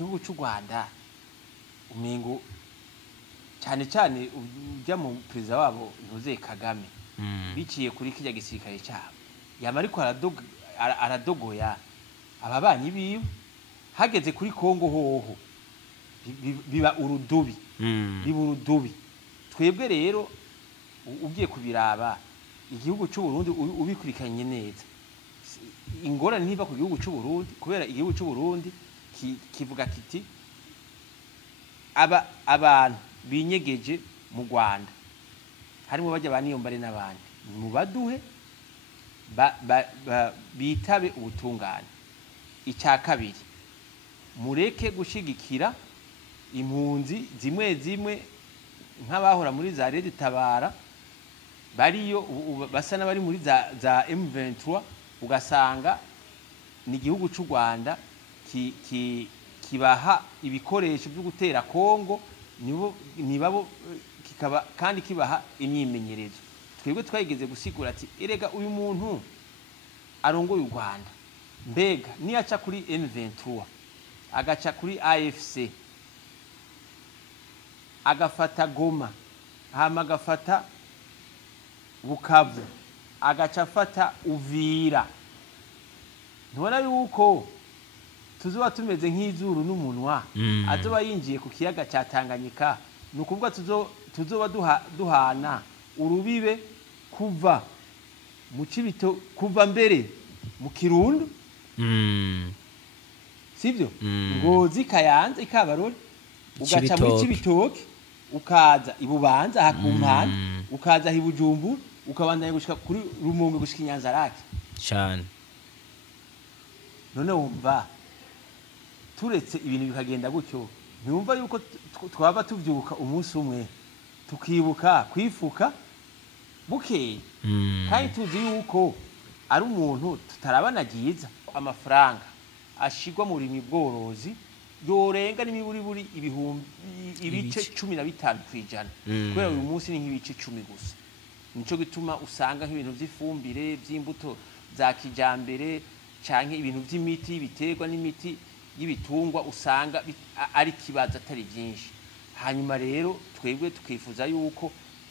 igihugu cy'u Rwanda umengo cyane cyane ujya mu perezida wabo Ntuze Kagame biciye kuri kijya gisirikare cyabo yama ariko aradogoya ababanyi biwe hageze kuri Kongo hoho biba urudubi twebwe rero ugiye kubiraba igihugu cy'u Burundi ubikurikanye neza ingorane ntiba ku gihugu cy'u Burundi kubera igihugu cy'u Burundi kivuga kiti abantu binyegeje mu Rwanda harimo bajya baniyombare n'abandi mu baduhe bitabe ubutungane icya kabiri mureke gushigikira impunzi zimwe nk'abahora muri za Red Tabara bariyo basa n'abari muri za M23 ugasanga ni igihugu cy'u Rwanda kibaha ibikoresho byo gutera Kongo nibabo kikaba kandi kibaha imyimenyerezo twebwe twayigeze gusigura ati erega uyu muntu arongoye u Rwanda mbega niyaca kuri M23 agaca kuri AFC agafata Goma hama agafata Bukavu agaca afata Uvira ntubona yuko tuzoba tumeze nk'izuru n'umunwa azoba yinjiye ku kiyaga cya Tanganyika nukuvuga tuzoba duhana urubibe kuva mu Cibito kuva mbere mu Kirundo sivyo Ngozi Kayanza Ikabarore ugaca muri Cibitoke ukaza Ibubanza hakumpana ukaza Hibujumbura ukabandanya gushika kuri Rumonge gushika Nyanzarake cyane none wumva turetse ibintu bikagenda gutyo ntiwumva yuko twaba tuvyuka umunsi umwe tukibuka kwifuka bukeye kandi tuzi yuko ari umuntu tutarabana giza amafaranga ashigwa mu rimi bworozi yorenga n'imiburi ibihumbi ibice 15 kwijana kubera uyu munsi ni nk'ibice 10 gusa nico gituma usanga nk'ibintu by'ifumbire by'imbuto za kijambere canke ibintu by'imiti biterwa n'imiti y'ibitungwa usanga ari kibaza atari byinshi hanyuma rero twebwe tukifuza yuko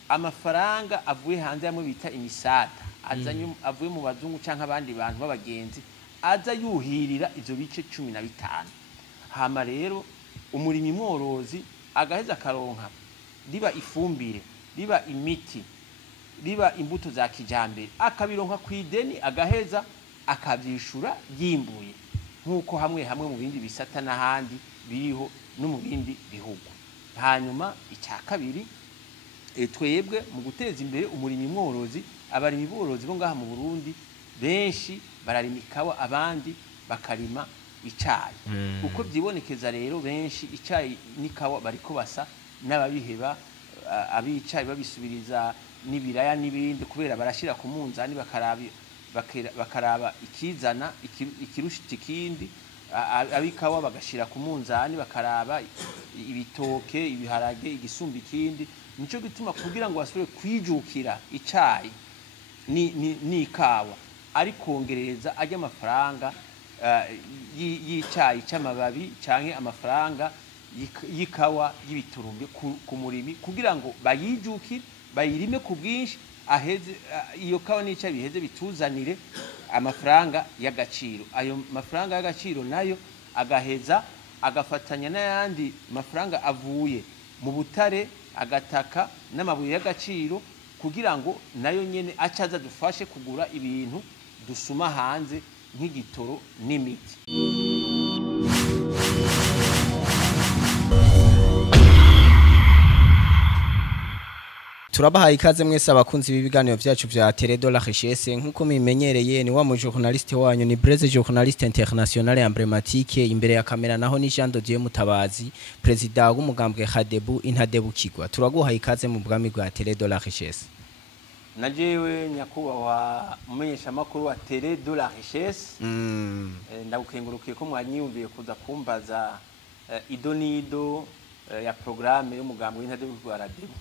amafaranga avuye hanze yamwe bita imisada azanye avuye mu bazungu canke abandi bantu b'abagenzi aza yuhirira ivyo bice 15 hama rero umurimi mworozi agaheza karonka riba ifumbire riba imiti riba imbuto za kijambere akabironka kwideni agaheza akavyishura yimbuye nkuko hamwe mu bindi bisata n'ahandi biriho no mu bindi bihugu hanyuma icya kabiri twebwe mu guteza imbere umurimi mworozi abarimi borozi bo ngaha mu Burundi benshi bararimikawa abandi bakarima icayi uko byibonekeza rero benshi icayi nikawa bariko basa n'ababiheba abicayi babisubiriza n'ibiraya n'ibindi kubera barashira ku munzani bakaraba ikizana ikirushiti kindi abikawa bagashira ku munzani bakaraba ibitoke ibiharage igisumba ikindi nico gituma kugira ngo basubire kwijukira icayi ni ikawa ari kongereza ajya amafaranga y'icayi cy'amababi canke amafaranga y'ikawa y'ibiturumbe ku murimi kugira ngo bayijukire bayirime ku bwinshi aheze iyo kawa n'icayi biheze bituzanire amafaranga y'agaciro ayo mafaranga y'agaciro nayo agaheza agafatanya n'ayandi mafaranga avuye mu butare agataka n'amabuye y'agaciro kugira ngo nayo nyene acaza dufashe kugura ibintu dusuma hanze nk'igitoro n'imiti. Turabahaye ikaze mwese abakunzi b'ibiganiro byacu vya Télé de la Richesse nkuko mimenyereye ni wa mu journaliste wanyu ni Blaise journaliste international emblématique imbere ya kamera naho ni Jean de Dieu Mutabazi president w'umugambwe Hadebu intadebukirwa turaguhaye ikaze mu bwami bwa Télé de la Richesse. Najewe nyakubahwa mumenyesha makuru wa Télé de la Richesse ndagukengurukiye ko mwanyiyumviye kuza kumbaza idonido ya programme y'umugambwe w'intadebukirwa Hadebu.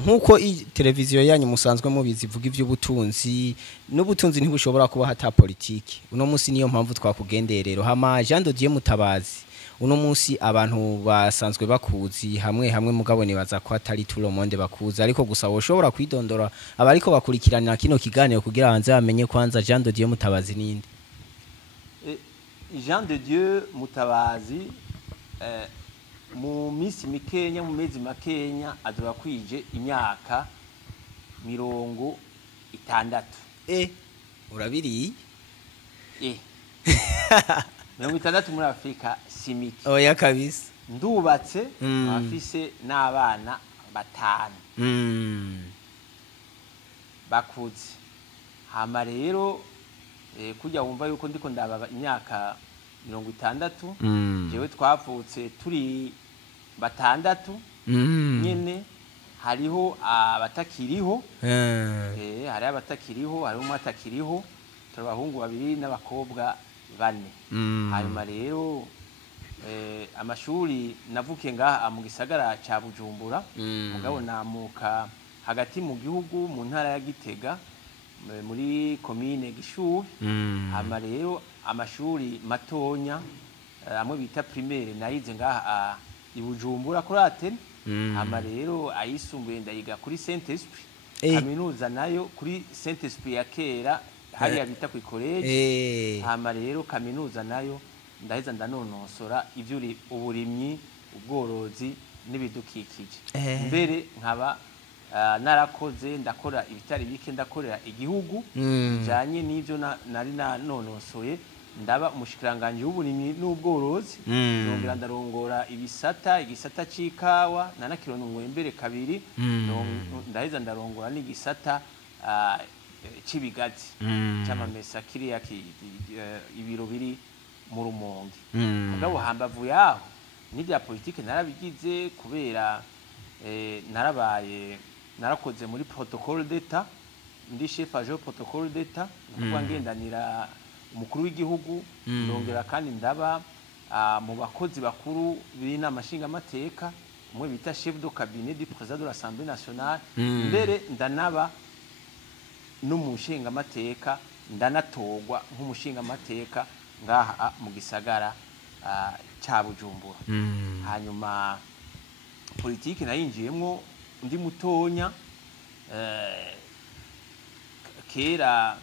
Nkuko televiziyo yanyu musanzwe mubizi vuga ivy'ubutunzi n'ubutunzi ntibushobora kuba hata politiki uno munsi niyo mpamvu twakugenderero hama Jean de Dieu Mutabazi uno munsi abantu basanzwe bakuzi hamwe hamwe mugabo nibaza ko atari tout le monde bakuzi ariko gusa woshobora kwidondora abariko bakurikiranira kino kiganiro kugira hanze bamenye kwanza Jean de Dieu Mutabazi ninde. Jean de Dieu Mutabazi mu minsi mikenya mu mezi makenya azoba kwije imyaka 60. Urabiri 60 muri Afrika simiki. Oya kabisa. Ndubatse afise n'abana 5 bakuze. Hama rero kujya wumva yuko ndiko ndaba imyaka 60 jewe twavutse turi 6 nyene hariho abatakiriho hari abatakiriho hari umwe atakiriho turabahungu 2 n'abakobwa 4 hanyuma rero amashuri navuke ngaha mu gisagara ca Bujumbura mugabo namuka hagati mu gihugu mu ntara ya Gitega muri commune Gishubi hama rero amashuri matonya amwe bita primaire nayize ngaha i Bujumbura kuri Atene hama rero ayisumbuye ndayiga kuri Saint Esprit kaminuza nayo kuri Saint Esprit ya kera hari abita ku college hama rero kaminuza nayo ndaheza ndanonosora ivyuri uburimyi ubworozi n'ibidukikije mbere nkaba narakoze ndakora ibitari bike ndakorera igihugu bijanye n'ivyo nari nanonosoye ndaba umushikiranganje w'uburimyi n'ubworozi nongera ndarongora igisata c'ikawa nanakirongoye mbere kabiri ndaheza ndarongora n'igisata c'ibigazi c'amamesa kiriya ibiro biri mu Rumonge mugabo hambavu yaho n'ibya politique narabigize kubera narakoze muri protocole d'etat ndi chef agent protocole d'etat nukuvuga ngendanira umukuru w'igihugu ndongera kandi ndaba mu bakozi bakuru b'inama nshingamateka umwe bita chef de cabinet du président de l'Assemblée nationale mbere ndanaba n'umushingamateka ndanatogwa nk'umushingamateka ngaha mu gisagara ca Bujumbura hanyuma politique nayinjiyemwo ndi mutonya kera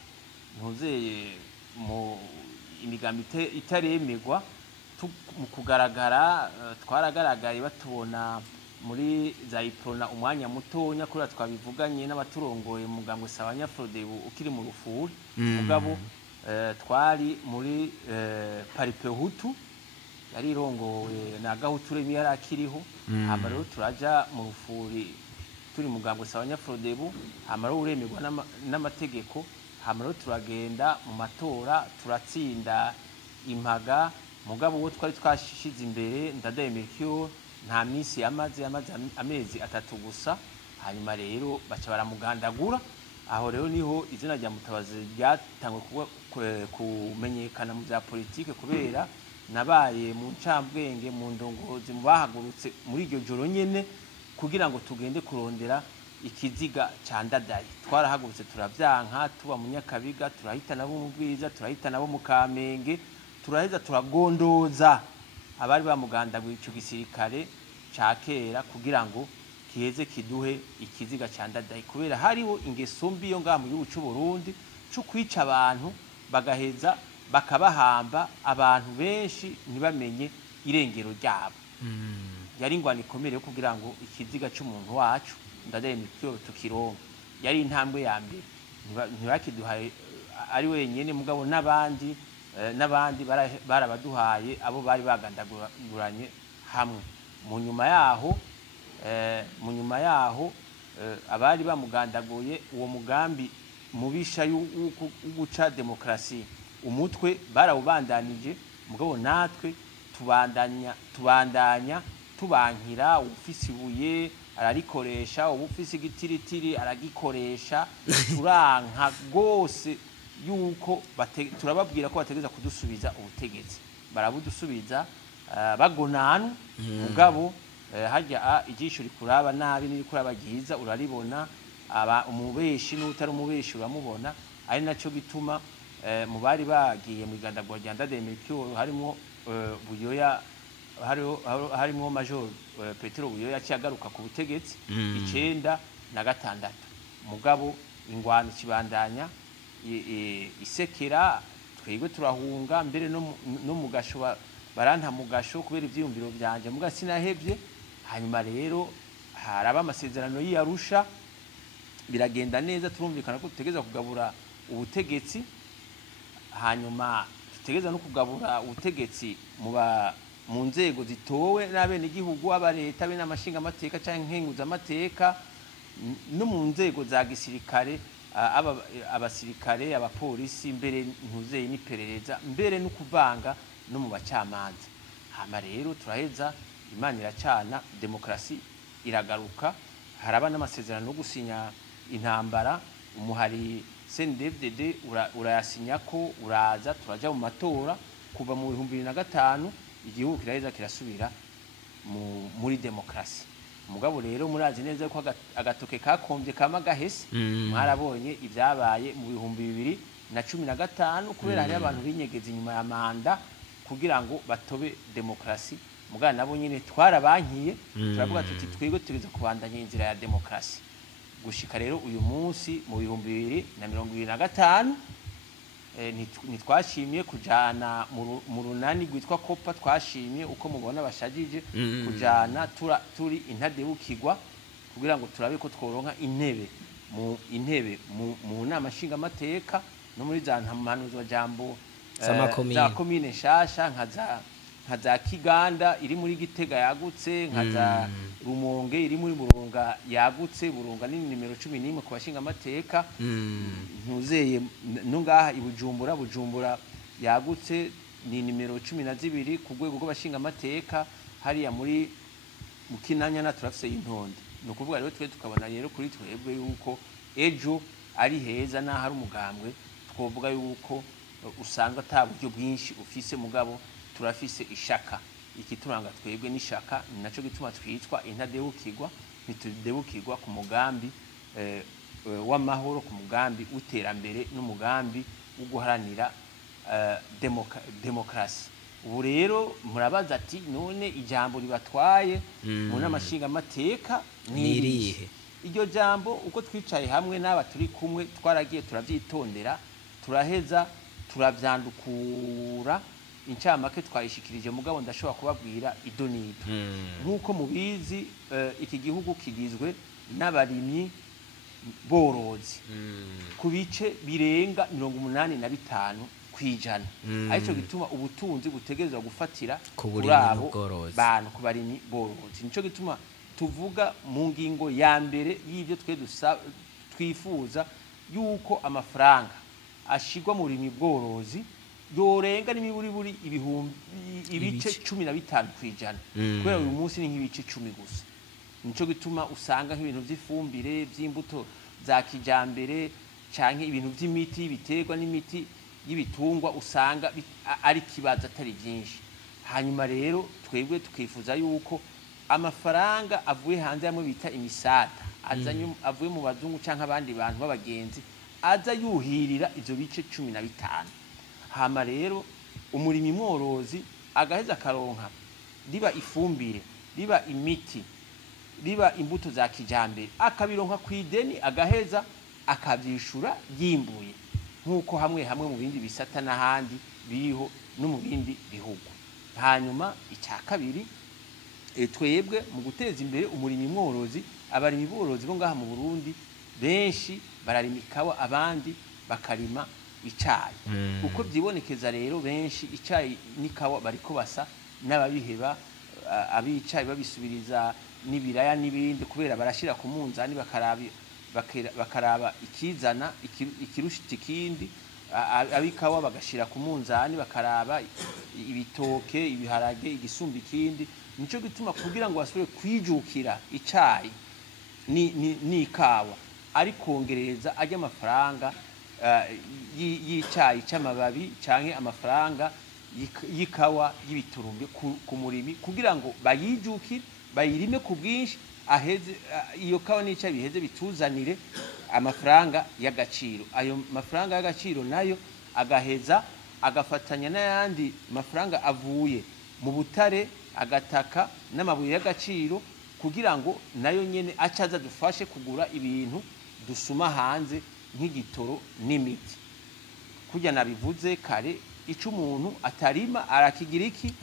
ntuzeye mu imigambi itaremegwa mu kugaragara twaragaragaye batubona muri Zaiprona umwanya mutonya kuri twabivuganye n'abaturongoye mugambo Sabanya Frodebu ukiri mu rufuri mugabo twari muri Paripe Hutu yari irongowe na Gahutu Remi yarakiriho hama rero turaja mu rufuri turi mugambo Sabanya Frodebu hama rero uremerwa n'amategeko hama rero turagenda mu matora turatsinda impaga mugabo wo twari twashize imbere Ndadaye Melchior nta minsi yamaze amezi 3 gusa hanyuma rero baca baramugandagura aho rero niho izina rya Mutabazi ryatangwe kumenyekana mu bya politique kubera nabaye mu ncambwenge mu ndongozi mu bahagurutse muri iryo joro nyene kugira ngo tugende kurondera ikiziga ca Ndadaye twarahagurutse turavyanka tuba mu Nyakabiga turahita nabo mu Bwiza turahita nabo mu Kamenge turaheza turagondoza abari bamugandaguye ico gisirikare ca kera kugira ngo kiheze kiduhe ikiziga ca Ndadaye kubera hariho ingeso mbi yo ngaha mu gihugu c'u Burundi cyo kwica abantu bagaheza bakabahamba abantu benshi ntibamenye irengero ryabo yari ingwani ikomere yo kugira ngo ikiziga cy'umuntu wacu Ndadaye Melchior tukironka yari intambwe ya mbere ntibakiduhaye ari wenyene mugabo n'abandi barabaduhaye abo bari bagandaguranye hamwe mu nyuma yaho abari bamugandaguye uwo mugambi mubisha y'uguca demokrasi umutwe barawubandanije mugabo natwe tubandanya tubankira ufisi ibuye ararikoresha ubufisi igitiritiri aragikoresha turanka gose yuko turababwira ko bategeza kudusubiza ubutegetsi barabudusubiza bagonana mugabo hajya ijisho rikuraba nabi n'irikuraba gihiza uraribona umubeshi n'utari umubeshi uramubona ari naco bituma mu bari bagiye mu igandagwa rya Ndadaye Melchior harimo Buyoya harimo major Petero Buyoya cyagaruka ku butegetsi 1996 mugabo ingwano kibandanya isekera twebwe turahunga mbere no mugasho baranta mugasho kubera ivyiyumviro byanje muga sinahevye hanyuma rero haraba amasezerano y'Arusha biragenda neza turumvikana ko tutegeza kugabura ubutegetsi hanyuma tutegeza no kugabura ubutegetsi mu nzego zitowe n'abene igihugu aba leta be n'amashinga amateka canke nkenguza amateka no mu nzego za gisirikare abasirikare abapolisi mbere ntuzeye n'iperereza mbere no kuvanga no mu bacamanza hama rero turaheza Imana iracana demokrasi iragaruka haraba n'amasezerano yo gusinya intambara umuhari CNDD-FDD urayasinya ko uraza turaja mu matora kuva mu 2005 igihugu kiraheza kirasubira muri demokrasi mugabo rero murazi neza ko agatoke kakombye kama gahese mwarabonye ibyabaye mu 2015 kubera hari abantu binyegeza inyuma ya manda kugira ngo batobe demokrasi mugana nabo nyine twarabankiye turavuga tuti twego tugeze kubandanya inzira ya demokrasi gushika rero uyu munsi mu 2025 nitwashimye kujana mu runani gwitwa kopa twashimye uko mubona bashajije kujana turi intadebukirwa kugira ngo turabe ko tworonka intebe mu nama nshinga amateka no muri za mpanuzo jambo za komine shasha nka za Kiganda iri muri Gitega yagutse nka za Rumonge iri muri Burunga yagutse Burunga ni nimero 11 ku bashinga amateka ntuzeye nungaha Bujumbura yagutse ni nimero 12 ku rwego rw'abashinga amateka hariya muri Mukinanyana turafise intonde no kuvuga rero twe tukabona rero kuri twebwe yuko ejo ari heza na hari umugambwe twovuga yuko usanga ataburyo bwinshi ufise mugabo turafise ishaka ikituranga twebwe n'ishaka ninaco gituma twitwa intadebukirwa ntitudebukirwa ku mugambi w'amahoro ku mugambi uterambere n'umugambi wo guharanira demokrasi ubu rero murabaza ati none ijambo ribatwaye mu namashinga amateka nirihe iryo jambo uko twicaye hamwe n'aba turi kumwe twaragiye turavyitondera turaheza turavyandukura incamake twayishikirije mugabo ndashobora kubabwira idonito nkuko mubizi iki gihugu kigizwe n'abarimyi borozi ku bice birenga 85 kwijana arico gituma ubutunzi butegerezwa gufatira kuri abo bantu ku barimyi borozi nico gituma tuvuga mu ngingo ya mbere y'ivyo twifuza yuko amafaranga ashigwa mu burimyi bworozi yorenga n'imiburiburi ibice 15 kwijana kubera uyu munsi ni nk'ibice 10 gusa nico gituma usanga nk'ibintu vy'ifumbire vy'imbuto za kijambere canke ibintu vy'imiti biterwa n'imiti y'ibitungwa usanga ari kibaza atari byinshi hanyuma rero twebwe tukifuza yuko amafaranga avuye hanze yamwe bita imisata azanye avuye mu bazungu canke abandi bantu b'abagenzi aza yuhirira ivyo bice 15 hama rero umurimi mworozi agaheza karonka riba ifumbire riba imiti riba imbuto za kijambere akabironka kwideni agaheza akavyishura yimbuye nkuko hamwe mu bindi bisata n'ahandi biriho no mu bindi bihugu hanyuma icya kabiri twebwe mu guteza imbere umurimi mworozi abarimi borozi bo ngaha mu Burundi benshi bararima ikawa abandi bakarima icayi uko byibonekeza rero benshi icayi n'ikawa bariko basa n'ababiheba abicayi babisubiriza n'ibiraya n'ibindi kubera barashira ku munzani bakaraba ikizana ikirushiti kindi abikawa bagashira ku munzani bakaraba ibitoke ibiharage igisumba ikindi nico gituma kugira ngo basubire kwijukira icayi ni ikawa ari kongereza ajya amafaranga y'icayi c'amababi canke amafaranga y'ikawa y'ibiturumbe ku murimi kugira ngo bayijukire bayirime ku bwinshi aheze iyo kawa nica biheze bituzanire amafaranga y'agaciro ayo mafaranga y'agaciro nayo agaheza agafatanya n'ayandi mafaranga avuye mu butare agataka n'amabuye y'agaciro kugira ngo nayo nyene acaza dufashe kugura ibintu dusuma hanze nk'igitoro n'imiti kujya nabivuze kare ico umuntu atarima arakigira iki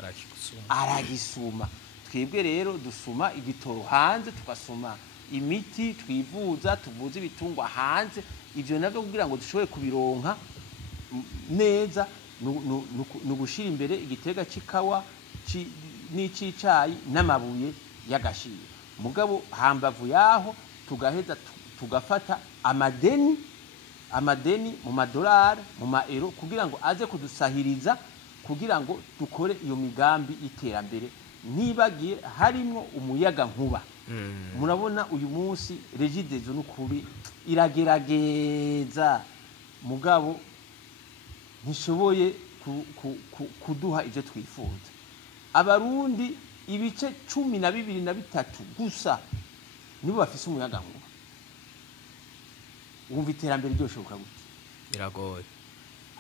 aragisuma twebwe rero dusuma igitoro hanze tugasuma imiti twivuza tuvuza ibitungwa hanze ivyo navyo kugira ngo dushobore kubironka neza nugushira imbere igitega c'ikawa n'icicayi n'amabuye y'agashiro mugabo hambavu yaho tugaheza tugafata amadeni mu madolari mu maero kugira ngo aze kudusahiriza kugira ngo dukore iyo migambi iterambere nibagiye harimo umuyaga nkuba murabona uyu munsi Regideso n'ukuri iragerageza mugabo ntishoboye kuduha ivyo twifuza abarundi ibice 12 gusa nibo bafise umuyaga nkuba wumva iterambere ryoshoboka gute biragoye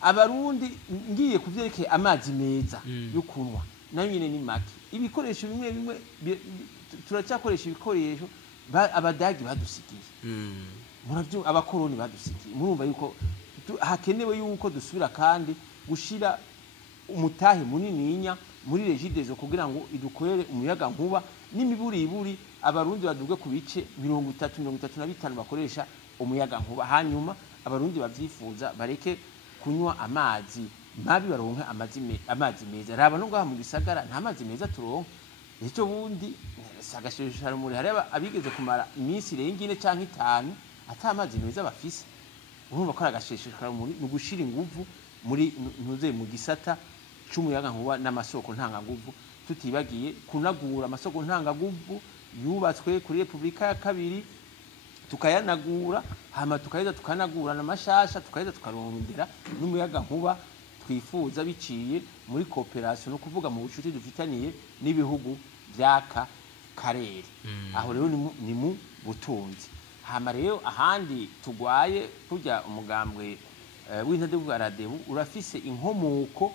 abarundi ngiye kuvyerekeye amazi meza yo kunwa nayo nyene ni make ibikoresho bimwe turacyakoresha ibikoresho abadagi badusigiye muravyo abakoroni badusigiye murumva yuko hakenewe yuko dusubira kandi gushira umutahe munininya muri Regideso kugira ngo idukorere umuyaga nkuba n'imiburiburi abarundi baduge ku bice 30-35 bakoresha umuyaga nkuba hanyuma abarundi bavyifuza bareke kunywa amazi mabi baronke amazi meza raba no ngaha mu gisagara nta mazi meza turonka icyo bundi sagashishara muri hareba abigeze kumara iminsi rengine canke 5 ata amazi meza bafise urumva ko agashishikara muri nugushira inguvu muri ntuze mu gisata c'umuyaga nkuba n'amasoko ntanganguvu tutibagiye kunagura amasoko ntanganguvu yubatswe kuri Republika ya kabiri tukayanagura hama tukaheza tukanagura n'amashasha tukaheza tukarondera n'umuyaga nkuba twifuza biciye muri cooperation no kuvuga mu bucuti dufitaniye n'ibihugu byaka karere aho rero ni mu butunzi hama rero ahandi tugwaye kujya umugambwe w'intade Radebu urafise inkomoko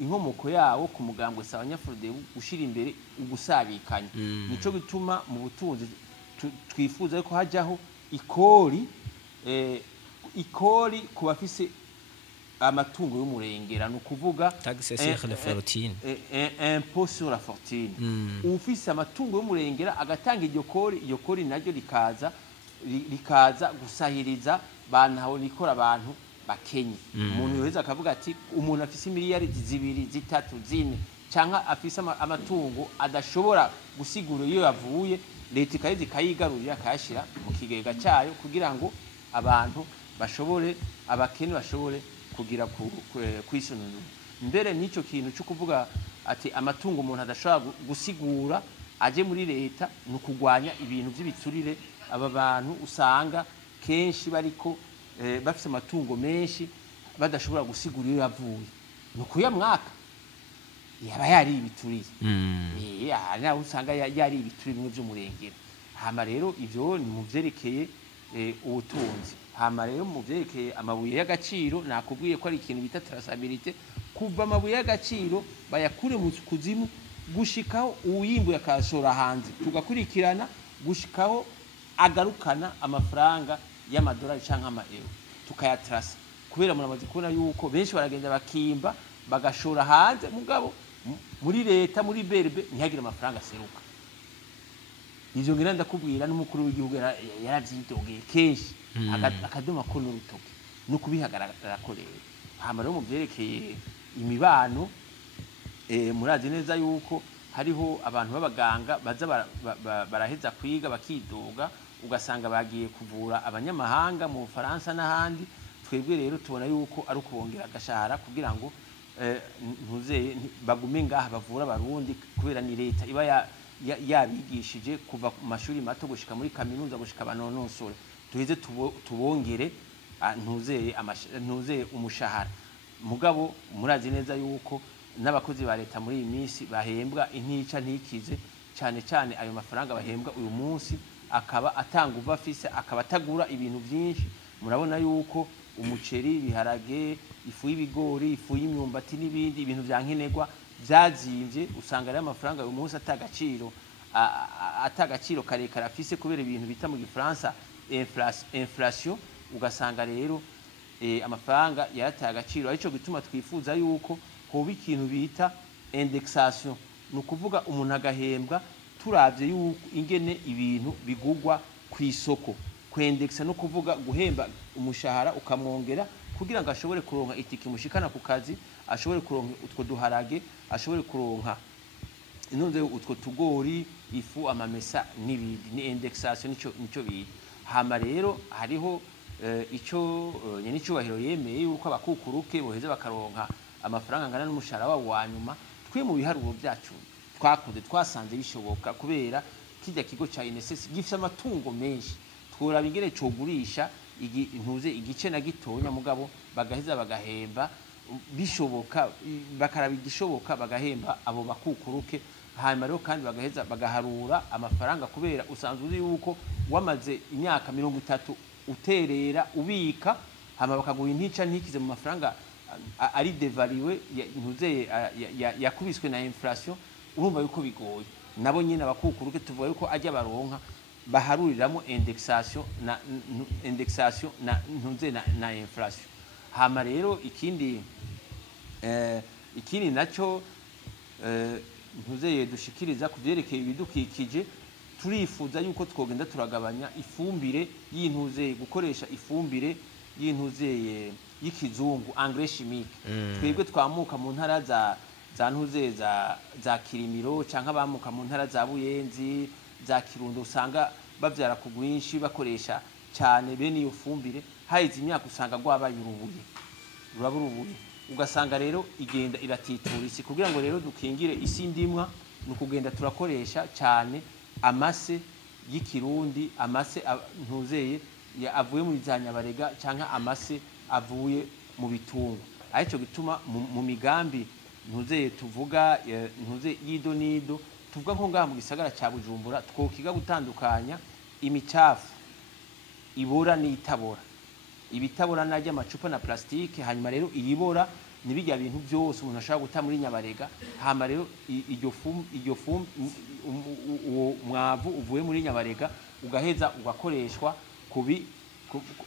inkomoko yawo ku mugambwe Sabanyafurodebu ushira imbere ugusabikanya nico gituma mu butunzi twifuza ko hajyaho ikori ku bafise amatungo y'umurengera no kuvuga taxe sur la fortune impôt sur la fortune ufise amatungo y'umurengera agatanga iyo kori naryo rikaza gusahiriza bantaho nikora abantu bakenye umuntu yoheza akavuga ati umuntu afise miliyaridi 2 3 4 canka afise amatungo adashobora gusigura iyo yavuye leta ikayizi ikayigarurira akayashira mu kigega cyayo kugira ngo abantu bashobore abakene bashobore kugira kwisununura mbere n'icyo kintu cyo kuvuga ati amatungo umuntu adashobora gusigura aje muri leta no kugwanya ibintu by'ibiturire aba bantu usanga kenshi bariko bafise amatungo menshi badashobora gusigura iyo yavuye no kuyamwaka yaba yari ibituriye naho usanga yari ibituri bimwe by'umurengera hama rero ivyo ni mu vyerekeye ubutunzi hama rero mu vyerekeye amabuye y'agaciro nakubwiye ko ari ikintu bita traçabilité kuva amabuye y'agaciro bayakure mu kuzimu gushikaho uyimbuye akashora hanze tugakurikirana gushikaho agarukana amafaranga y'amadolari canke ama-euro tukayatrasa kubera muramaze kubona yuko benshi baragenda bakimba bagashora hanze mugabo muri leta muri berbe ntihagira amafaranga seruka ivyo ngira ndakubwira n'umukuru w'igihugu yaravyidogeye kenshi akadoma ko n'urutoke no kubihagarara ko rero hama rero mu vyerekeye imibano murazi neza yuko hariho abantu b'abaganga baza baraheza kwiga bakidoga ugasanga bagiye kuvura abanyamahanga mu Faransa n'ahandi twebwe rero tubona yuko ari ukubongera agashahara kugira ngo ntuzeye bagume ngaha bavura abarundi kubera ni leta iba yabigishije kuva ku mashuri mato gushika muri kaminuza gushika banonosore tuheze tubongere ntuzeye umushahara mugabo murazi neza yuko n'abakozi ba leta muri iyi minsi bahembwa intica ntikize cyane cyane ayo mafaranga bahembwa uyu munsi akaba atanga uva afise akaba atagura ibintu byinshi murabona yuko umuceri biharage ifu y'ibigori ifu y'imyumbati n'ibindi ibintu bya nkenerwa byazimvye usanga ari amafaranga uyu munsi atagaciro karekare afise kubera ibintu bita mu gifaransa inflation ugasanga rero amafaranga yarataye agaciro arico gituma twifuza yuko hoba ikintu bita indexation ni ukuvuga umuntu agahembwa turavye yuko ingene ibintu bigugwa ku isoko kwendexa no kuvuga guhemba umushahara ukamwongera kugira ngo ashobore kuronka itiki mushikana ku kazi ashobore kuronka utwo duharage ashobore kuronka inonze utwo tugori ifu amamesa n'ibindi ni indexation nico bita hama rero hariho ico nyene cyubahiro yemeye yuko abakukuruke boheze bakaronka amafaranga ngana n'umushahara wabo wanyuma twe mu biharuro byacu twakoze twasanze bishoboka kubera kijya kigo cha INSS gifite amatungo menshi twora bingere cogurisha intuze igice na gitonya mugabo bagaheza bagahemba bishoboka bakaraba igishoboka bagahemba abo bakukuruke hanyuma rero kandi bagaheza bagaharura amafaranga kubera usanzwe uzi yuko wamaze imyaka 30 uterera ubika hama bakaguha intica ntikize mu mafaranga ari devaliwe ntuzeye yakubiswe na inflation urumva yuko bigoye nabo nyine abakukuruke tuvuga yuko ajya baronka baharuriramo indexation na ntuze na inflation hama rero ikindi naco ntuzeye dushikiriza kuvyerekeye ibidukikije turifuza yuko twogenda turagabanya ifumbire y'intuze gukoresha ifumbire y'intuzeye y'ikizungu engrais chimique twebwe twamuka mu ntara za ntuze za Kirimiro canka bamuka mu ntara za Buyenzi za Kirundo usanga bavyara ku gwinshi bakoresha cyane bene iyo fumbire haize imyaka usanga gwabaye urubuye ugasanga rero igenda iratitura isi kugira ngo rero dukingire isi ndimwa nukugenda turakoresha cyane amase y'ikirundi amase ntuzeye avuye mu bizanyabarega canka amase avuye mu bitungo arico gituma mu migambi ntuzeye tuvuga ntuze yido nido tuvuga nko ngaha mu gisagara ca Bujumbura twokiga gutandukanya imicafu ibora n'itabora ibitabora najya amacupa na plastike hanyuma rero iribora nibijya bintu byose umuntu ashaka guta muri nyabarega hama rero iryo fum uwo mwavu uvuye muri nyabarega ugaheza ugakoreshwa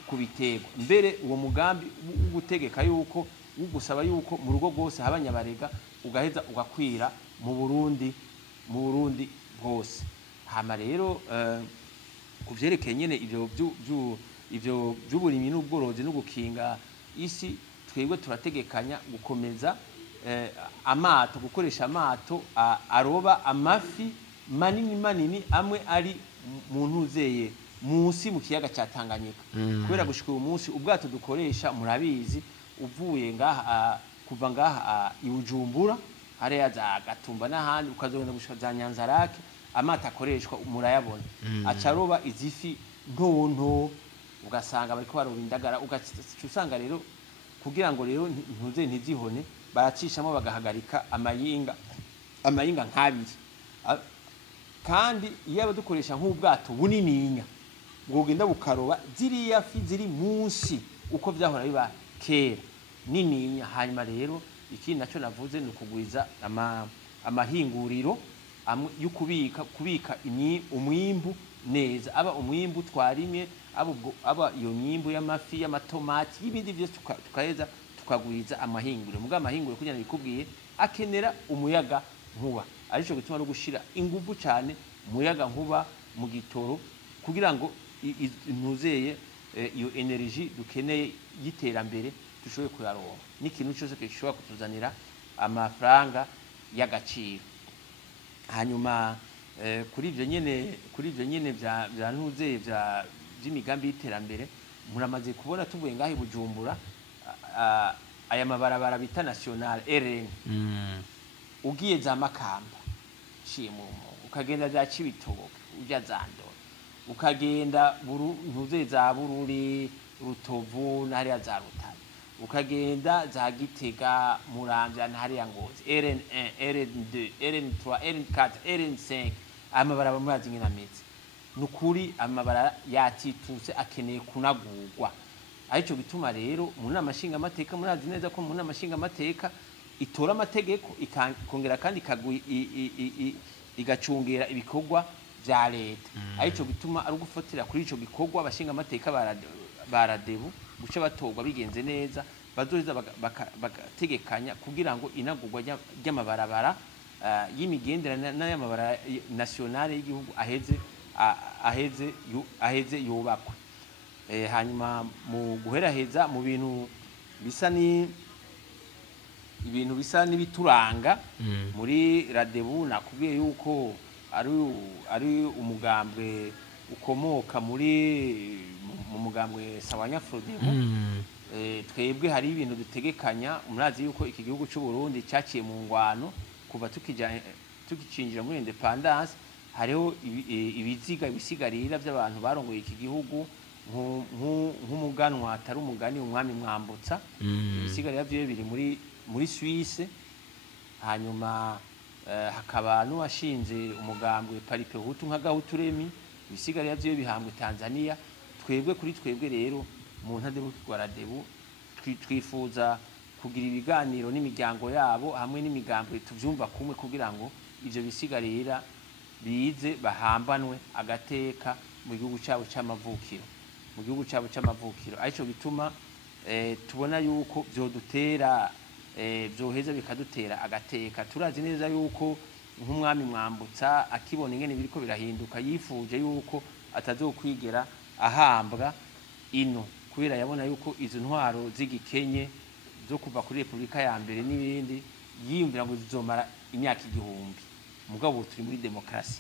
kubitego mbere uwo mugambi ugutegeka yuko ugusaba yuko mu rugo rwose haba nyabarega ugaheza ugakwira mu Burundi bwose hama rero kuvyerekeye nyene ivyo by'uburimyi n'ubworozi no gukinga isi twebwe turategekanya gukomeza amato gukoresha amato aroba amafi manini amwe ari mu ntuzeye munsi mu kiyaga cya Tanganyika kubera gushika uyu munsi ubwato dukoresha murabizi uvuye ngaha kuva ngaha i Bujumbura hariya za Gatumba n'ahandi ukazogenda gushika za Nyanzarake amata akoreshwa murayabona acaroba izifi ntonto ugasanga bariko baroba indagara ugasanga rero kugira ngo rero ntuze ntizihone baracishamo bagahagarika amayinga nk'abiri kandi iyo abadukoresha nk'ubwato bunininya bwogenda bukaroba ziriya fi ziri munsi uko vyahora biba kera nininya hanyuma rero ikindi naco navuze ni ukugwiza amahinguriro yo kubika umwimbu neza aba umwimbu twarimye aba iyo myimbu y'amafi y'amatomati y'ibindi byose tukaheza tukagwiza amahinguriro muga amahinguriro kugira bikubwiye akenera umuyaga nkuba arico gituma no gushira ingufu cyane umuyaga nkuba mu gitoro kugira ngo ntuzeye iyo energy dukeneye yiterambere dushoboye kuyaronka n'ikintu cyose gishobora kutuzanira amafaranga y'agaciro hanyuma kuri ivyo nyene bya ntuzeye by'imigambi y'iterambere muramaze kubona tuvuye ngaho Bujumbura aya mabarabara bita national RN ugiye za Makamba shimo ukagenda za Cibitoke ujya Zandora ukagenda ntuzeye za Bururi Rutovu n'ahari za Rutana ukagenda za Gitega Muramvya n'ahari Ngozi RN1 RN2 RN3 RN4 RN5 amabarabara murazi ngina meze nukuri amabara yatitutse akeneye kunagurwa arico bituma rero mu nama nshinga amateka murazi neza ko mu nama nshinga amateka itora amategeko ikongera kandi igacungera ibikorwa vya leta arico bituma ari gufatira kuri ico gikorwa abashinga amateka baradebu guca batogwa bigenze neza bazoheza bagategekanya kugira ngo inagurwa ry'amabarabara y'imigenderanire n'ayamabara nationale y'igihugu aheze yubakwe. Hanyuma mu guheraheza mu bintu bisa n'ibituranga muri Radebu nakubwiye yuko ari umugambwe ukomoka mu mugambwe Sawanya Frodebu. Twebwe hari ibintu dutegekanya umurazi yuko iki gihugu cy'u Burundi cyaciye mu ngwano kuva tukicinjira muri independence. Hariho ibisigarira by'abantu barongoye iki gihugu nk'umuganwa atari umugani umwami Mwambutsa. Ibisigarira byo biri muri Suisse. Hanyuma hakaba n'uwashinze umugambwe Paripe Hutu nka Gahuturemi. Ibisigarira byo bihambwe Tanzania. Twebwe kuri twebwe rero mu Ntadebu kwa Radebu twifuza kugira ibiganiro n'imiryango yabo hamwe n'imigambwe tuvyumva kumwe kugira ngo ivyo bisigarira bize bahambanwe agateka mu gihugu cyabo cy'amavukiro arico bituma tubona yuko vyodutera vyoheza bikadutera agateka. Turazi neza yuko nk'umwami Mwambutsa akibona ingene biriko birahinduka yifuje yuko atazokwigera ahambwa ino kubera yabona yuko izo ntwaro z'igikenye zo kuva kuri Republika ya mbere n'ibindi yiyumvira ngo zizomara imyaka 1000. Mugabo turi muri demokrasi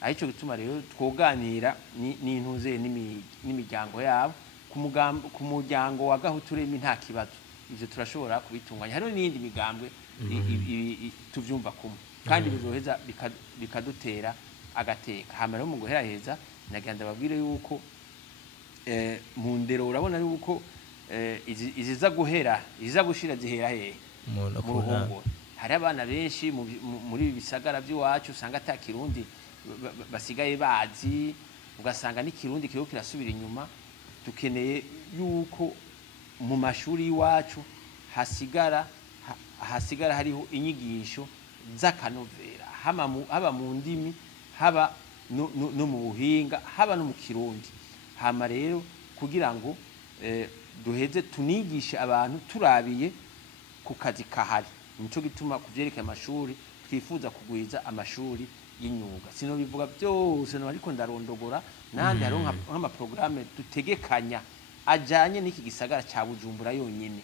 arico gituma rero twoganira n'intuze n'imiryango yabo ku muryango wa Gahuturemi nta kibazo ivyo turashobora kubitunganya. Hariho n'indi migambwe tuvyumva kumwe kandi bizoheza bikadutera agateka. Hama rero mu guheraheza nagenda babwire yuko mu ndero urabona yuko iziza gushira zihera hehe mu ruhongore. Hari abana benshi muri bisagara by'iwacu usanga ata kirundi basigaye bazi, ugasanga n'ikirundi kiriko kirasubira inyuma. Dukeneye yuko mu mashuri y'iwacu hasigara hariho inyigisho z'akanovera haba mu ndimi haba no mu buhinga haba no mu kirundi. Hama rero kugira ngo duheze tunigishe abantu turabiye ku kazi kahari. Nico gituma kuvyerekeye amashuri twifuza kugwiza amashuri y'inyuga. Sino bivuga byose no ariko ndarondogora nandi haro nk'ama programme dutegekanya ajanye n'iki gisagara ca Bujumbura yonyene.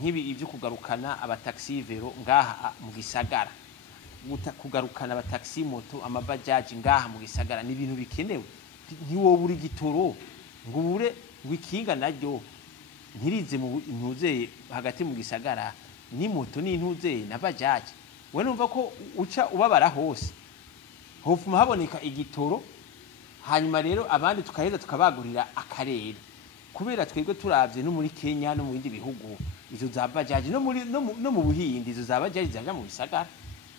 Nkibi ivyo kugarukana abataxi vero ngaha mu gisagara, kugarukana abataxi moto amabajaji ngaha mu gisagara ni ibintu bikenewe. Ntiwo buri gitoro ngubure wikinga naryo ntirize mu ntuzeye hagati mu gisagara ni moto ni ntuzeye nabajaji. We numva ko uca ubabara hose hofuma haboneka igitoro. Hanyuma rero abandi tukaheza tukabagurira akarere kubera twebwe turavye no muri Kenya no mu bindi bihugu izo za bajaji no mu Buhindi izo za bajaji zaja mu bisagara.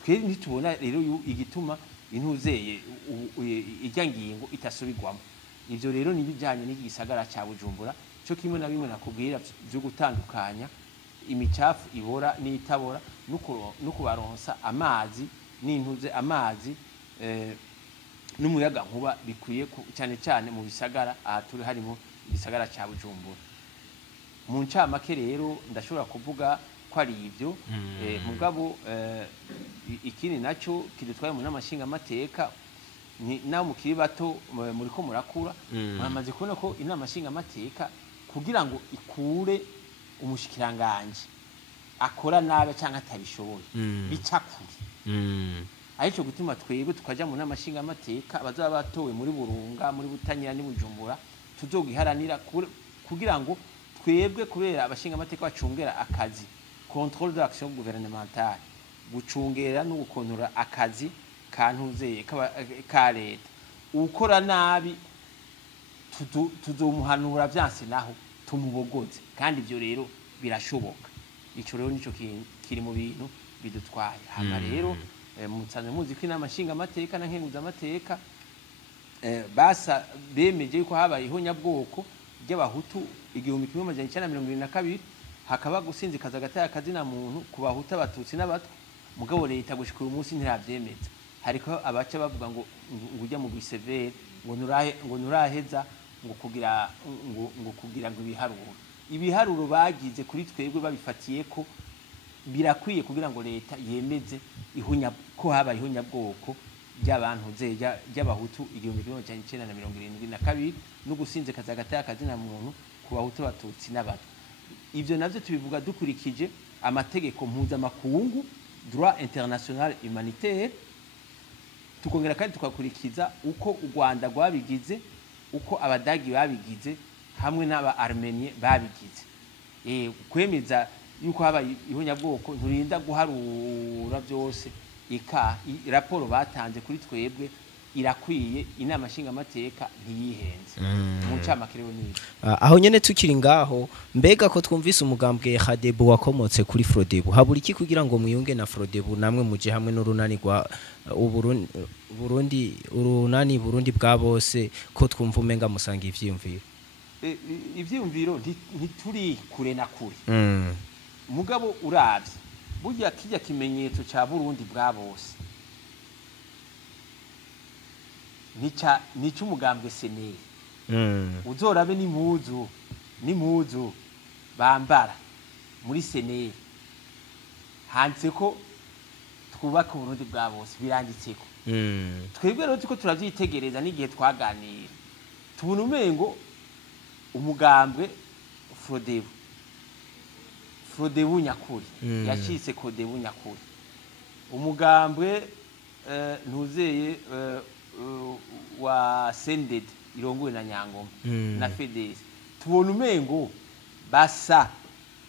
Twe ntitubona rero igituma intuzeye ijya ngingo itasubirwamo. Ivyo rero nibijanye n'igisagara ca Bujumbura cyo kimwe na bimwe nakubwira byo gutandukanya imicafu ibora n'itabora no kubaronsa amazi n'intuze amazi n'umuyaga nkuba bikwiye cyane cyane mu bisagara turi harimo igisagara ca Bujumbura. Mu ncamake rero ndashobora kuvuga ko ari ivyo mugabo ikindi naco kidutwaye mu namashinga amateka ni nawo mukiri bato muri ko murakura mwamaze kubona ko inama nshinga amateka kugira ngo ikure umushikiranganje akora nabe cyangwa atabishoboye bicakuri. Arico gutuma twebwe tukaja mu nama nshinga amateka bazaba batowe muri Burunga muri Butanyira ni Bujumbura tuzogiharanira kugira ngo twebwe kubera abashinga amateka bacungera akazi contrôle de l'action gouvernementale gucungera no gukontora akazi kantuzeye ka leta. Ukora nabi tuzomuhanura byanse naho tumubogoze kandi ivyo rero birashoboka. Ico rero nico kiri mu bintu bidutwaye. Hama rero mutsanze muzi ko inama nshinga amateka na nkenguza amateka basa bemeje yuko habayeho nyabwoko ry'abahutu 1972 hakaba gusinzikaza agataya kazina muntu ku bahutu abatutsi n'abatwa mugabo leta gushika uyu munsi ntiravyemeza hariko abaca bavuga ngo ujya mu bisevere ngo nuraheza ngo kugira ngo ibiharuro bagize kuri twebwe babifatiye ko birakwiye kugira ngo leta yemeze ko haba ihunyabwoko by'abantu by'abahutu 1972 no gusinzikaza agataya kazina muntu ku bahutu abatutsi n'abatwa ivyo navyo tubivuga dukurikije amategeko mpuzamakungu droit international humanitaire tukongera kandi tukakurikiza uko u Rwanda rwabigize uko abadagi babigize hamwe n'aba Armenie babigize kwemeza yuko haba ihunyabwoko nturinda guharura byose raporo batanze kuri twebwe irakwiye inama nshinga amateka ntiyihenze mu cyamakere n'izo aho nyene tukiri ngaho mbega ko twumvise umugambwe Hadebu wakomotse kuri Frodebu habura iki kugira ngo muyunge na Frodebu namwe muje hamwe n'urunani rwa Burundi bwa bose ko twumva umenga musanga ivyiyumviro ivyiyumviro ntituri kure na kure mugabo uravye burya kijya kimenyetso ca Burundi bwa bose nica umugambwe seneri uzorabe n'impuzu bambara muri seneri handitse ko twubaka Burundi bwa bose biranditseko twebwe rero tuko turavyitegereza n'igihe twaganira tubona umengo umugambwe Frodebu nyakuri yacitse Kodebu nyakuri umugambwe ntuzeye wa Sended irongowe na Nyangoma na Fedez tubona umengo basa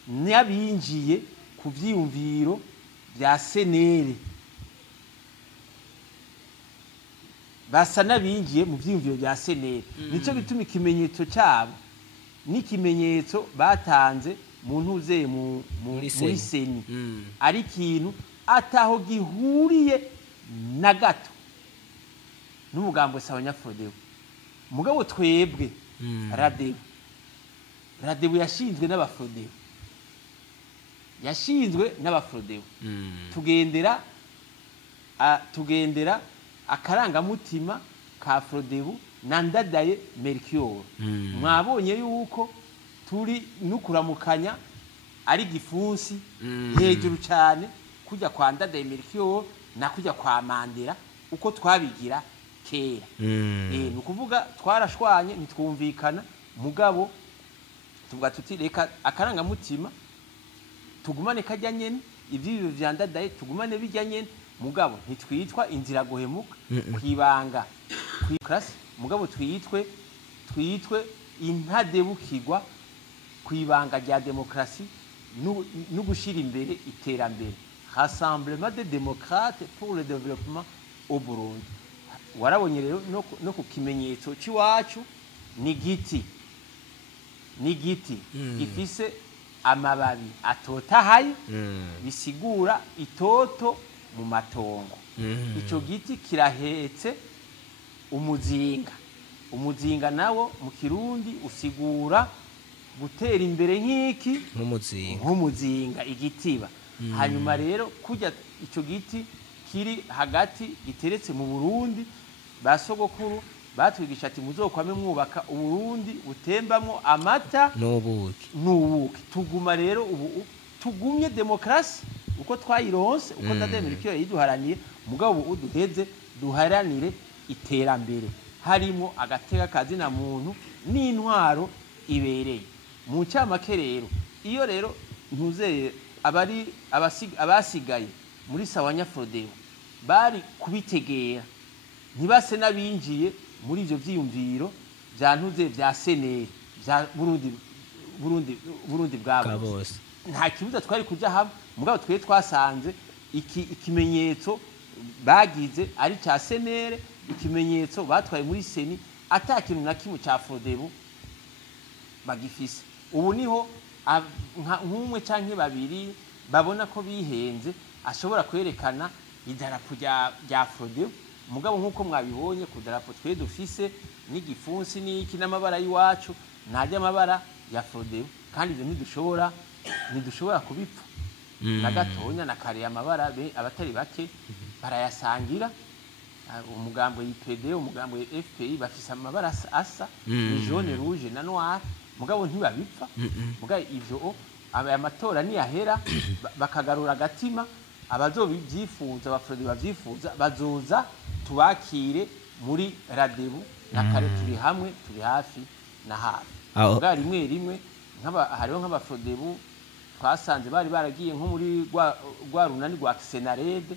n'abinjiye ku vyiyumviro bya senere basa n'abinjiye mu vyiyumviro bya senere nico bituma ikimenyetso cyabo n'ikimenyetso batanze mu ntuzeye muri seni ari ikintu ataho gihuriye na gato n'umugambo s'abanyafrodebu mugabo twebwe Radebu yashinzwe n'abafrodebu tugendera akarangamutima ka Frodebu na Ndadaye Melchior mwabonye yuko turi nukuramukanya ari gifunsi hejuru cyane kujya kwa Ndadaye Melchior na kujya kwa Mandela uko twabigira kera nukuvuga twarashwanye nitwumvikana mugabo tuvuga tuti reka akarangamutima tugumane kajya nyene ivyibyo vya Ndadaye tugumane bijya nyene mugabo ntitwitwa inzira guhemuka kwibanga kwikrasi mugabo twitwe intadebukirwa kwibanga rya demokrasi no gushira imbere iterambere Rassemblement des démocrates pour le développement au Burundi warabonye rero no ku kimenyetso ciwacu ni giti gifise amababi atotahaye bisigura itoto mu matongo ico giti kirahetse umuzinga nawo mu kirundi usigura gutera imbere nk'iki nk'umuzinga igitiba hanyuma rero kujya ico giti kiri hagati giteretse mu Burundi basogokuru batwigisha ati muzokwame mwubaka Uburundi butembamwo amata n'ubuki tuguma rero ubu tugumye demokrasi uko twayironse uko Ndadaye Melchior yiduharaniye mugabo ubu duheze duharanire iterambere harimo agateka kazina muntu n'intwaro ibereye mu cyamake rero iyo rero ntuzeye abasigaye muri Sawanyafrodebu bari kubitegera ntibase n'abinjiye muri ivyo vyiyumviro bya ntuze bya seneri bya Burundi bwa bose nta kibuza twari kuja hamwe mugabo twe twasanze ikimenyetso bagize ari ca senere ikimenyetso batwaye muri seni atakintu na kimwe ca Frodebu bagifise ubu niho nk'umwe canke babiri babona ko bihenze ashobora kwerekana idarapo rya Frodebu mugabo nkuko mwabibonye ku darapo twe dufise n'igifunsi n'iki n'amabara y'iwacu ntajya amabara ya Frodebu kandi ibyo ntidushobora kubipfa na gatonya na kare amabara abatari bake barayasangira umugambo y'IPD umugambo ya FPI bafise amabara asa ni jaune rouge na noir mugabo ntibabipfa mugabo ivyo aya matora ni yahera bakagarura agatima abazobivyifuza abafrodi bavyifuza bazoza tubakire muri Radebu na kare turi hamwe turi hafi na hafi mugabo rimwe hariho nk'abafrodebu twasanze bari baragiye nko muri rwa runani rwa Senarede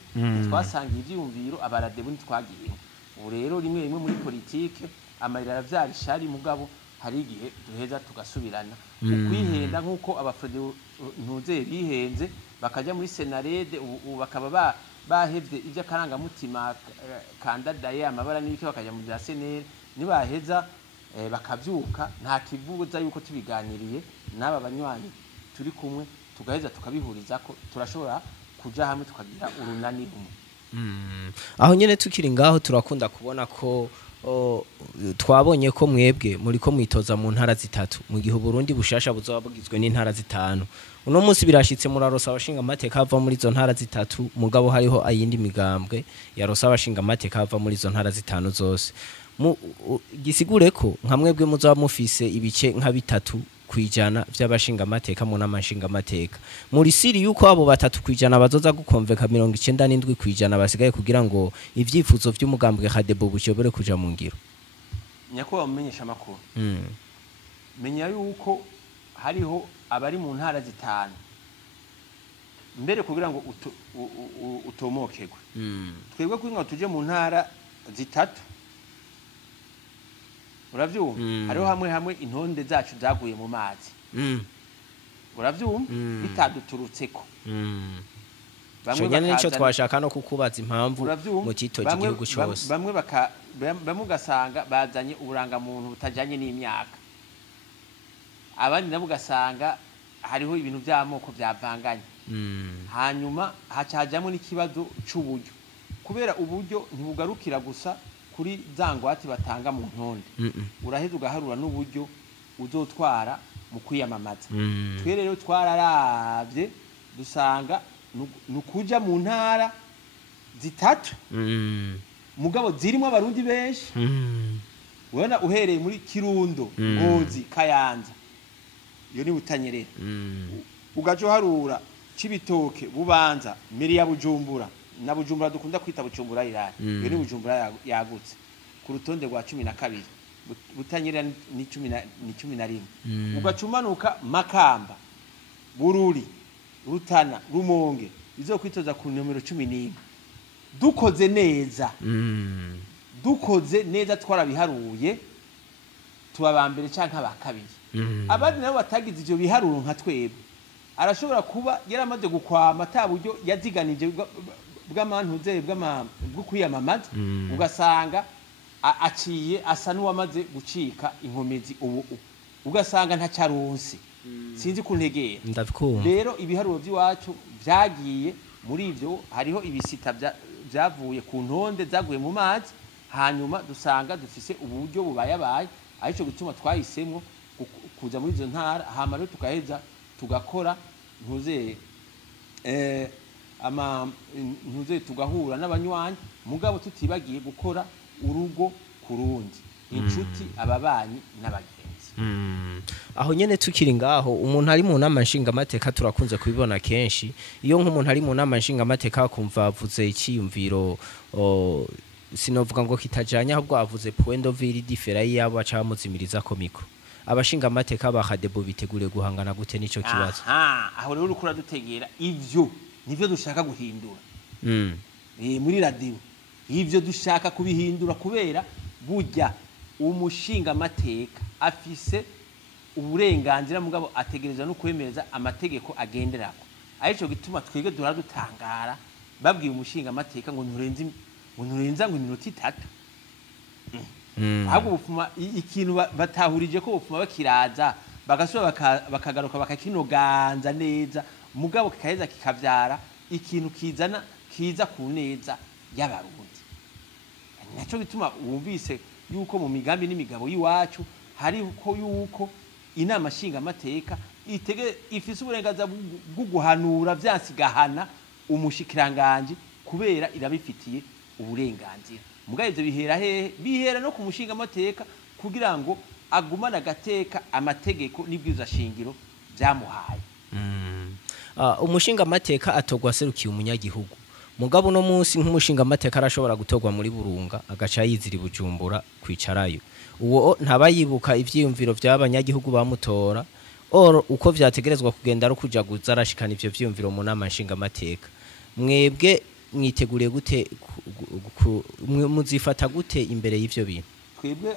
twasangiye ivyumviro abaradebu ntitwagiye ubu rero rimwe muri politike amarira aravyara ishari mugabo hari igihe duheza tugasubirana ukwihenda nk'uko abafrodebu ntuze bihenze bakaja muri Senarede ubu bakaba bahevye ivyo karangamutima kandadaye amabara n'ibiki bakaja mu bya senere nibaheza bakavyuka nta kivuza yuko tubiganiriye n'aba banywanyi turi kumwe tugaheza tukabihuriza ko turashobora kuja hamwe tukagira urunani rumwe aho nyene tukiri ngaho turakunda kubona ko twabonye ko mwebwe muri ko mwitoza mu ntara zitatu mu gihe Burundi bushasha buzoba bugizwe n'intara zitanu uno munsi birashitse murarosa abashinga amateka ava muri zo ntara zitatu mugabo hariho ayindi migambwe yarosa abashinga amateka ava muri zo ntara zitanu zose gisigure ko nka mwebwe muzaba mufise ibice nka bitatu kwijana vy'abashinga amateka mu namashinga amateka muri siri yuko abo batatu kwijana bazoza gukonveka 97 kwijana basigaye kugira ngo ivyifuzo vy'umugambwe Radebu bushobore kuja mu ngiro nyakuba mumenyesha makuru menya yuko hariho abari mu ntara zitanu mbere kugira ngo utomokegwe twebwe kwinga tuje mu ntara zitatu uravyumva hariho hamwe intonde zacu zaguye mu mazi uravyumva bitaduturutseko bamwe nico twashaka no kukubaza impamvu mu kitoje igihugu cyose bamwe ugasanga bazanye uburanga muntu butajanye n'imyaka abandi nabo ugasanga hariho ibintu by'amoko byavanganye hanyuma hacajamo n'ikibazo c'uburyo kubera uburyo ntibugarukira gusa kuri zangwati batanga mu ntonde uraheza ugaharura n'uburyo uzotwara mu kwiyamamaza twe rero twararavye dusanga nukuja mu ntara zitatu mugabo zirimo abarundi benshi ubona uhereye muri Kirundo Ngozi Kayanza iyo ni Butanyerera ugaje uharura Cibitoke Bubanza Meri ya Bujumbura na Bujumbura dukunda kwita Bujumbura irari iyo ni Bujumbura yagutse ku rutonde rwa 12 Butanyerera ni 11 ugacumanuka Makamba Bururi Rutana Rumonge izo kwitoza ku numero 11 dukoze neza twarabiharuye tubabambere canke abakabiri abandi nabo batagize ivyo biharuro nka twebwe arashobora kuba yaramaze gukwama taburyo yaziganije bw'amantuze bwo kwiyamamaza ugasanga aciye asa n'uwamaze gucika inkomezi ubu ugasanga ntacaronse sinzi kuntegera rero ibiharuro by'iwacu byagiye muri ivyo hariho ibisita byavuye ku ntonde zaguye mu mazi hanyuma dusanga dufise uburyo bubayabaye arico gutuma twahisemwo kuza muri izo ntara hama rero tukaheza tugakora ntuze tugahura n'abanywanyi mugabo tutibagiye gukora urugo kurundi inshuti ababanyi n'abagenzi aho nyene tukiri ngaho umuntu ari mu nama nshinga amateka turakunze kubibona kenshi iyo nk'umuntu ari mu nama nshinga amateka akumva avuze ikiyumviro sinovuga ngo kitajanya ahubwo avuze point of view different yabo acamuzimiriza komiko abashinga amateka ba Radebu bitegure guhangana gute nico kibazo aho rero ukura dutegera ivyo nivyo dushaka guhindura muri Radebu ivyo dushaka kubihindura kubera burya umushinga amateka afise uburenganzira mugabo ategereza no kwemereza amategeko agenderako arico gituma twege duradutangara babwiye umushinga amateka ngo nturenza ngo iminota 3 ahubwo bufuma ikintu batahurije ko bufuma bakiraza bagasubira bakagaruka bakakinoganza neza mugabo kikaheza kikavyara ikintu kiza ku neza y'abarundi naco gituma wumvise yuko mu migambi n'imigabo yiwacu hari uko yuko inama nshinga amateka ifise uburenganzira bwo guhanura vyansigahana umushikiranganje kubera irabifitiye uburenganzira. Mugaye ivyo bihera hehe? Bihera no ku mushinga amateka kugira ngo agumana agateka amategeko n'ibwirizwa shingiro vyamuhaye. Umushinga amateka atogwa serukiye umunyagihugu. Mugabo no munsi nk'umushinga amateka arashobora gutogwa muri Burunga agaca yizira Bujumbura kwicarayo. Uwo ntabayibuka ivyiyumviro vy'abanyagihugu bamutora uko vyategerezwa kugenda ari kujaguza arashikana ivyo vyiyumviro mu nama nshinga amateka. Mwebwe mwiteguriye gute muzifata gute imbere y'ivyo bintu? Twebwe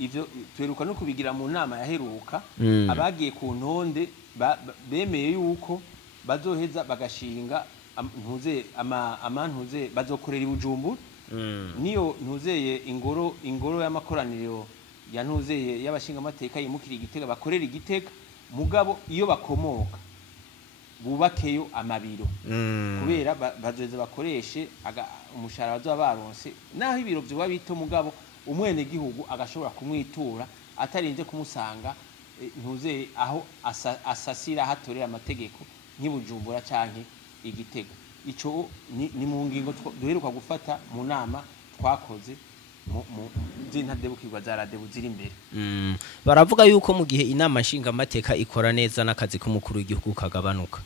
ivyo tweruka no kubigira mu nama yaheruka abagiye ku ntonde bemeye yuko bazoheza bagashinga amantuze bazokorera i Bujumbura niyo ntuzeye ingoro y'amakoraniro ya ntuzeye y'abashinga amateka yimukira Igitega bakorera Igitega mugabo iyo bakomoka bubakeyo amabiro kubera bazoheza bakoreshe umushahara bazoba baronse naho ibiro byo bito mugabo umwene gihugu agashobora kumwitura atarinze kumusanga ntuzeye aho asasira hatorera amategeko nk'Ibujumbura canke Igitega. Ico ni mu ngingo duheruka gufata mu nama twakoze mu z'intadebukirwa za radebu ziri imbere. Baravuga yuko mu gihe inama nshinga amateka ikora neza n'akazi k'umukuru w'igihugu kagabanuka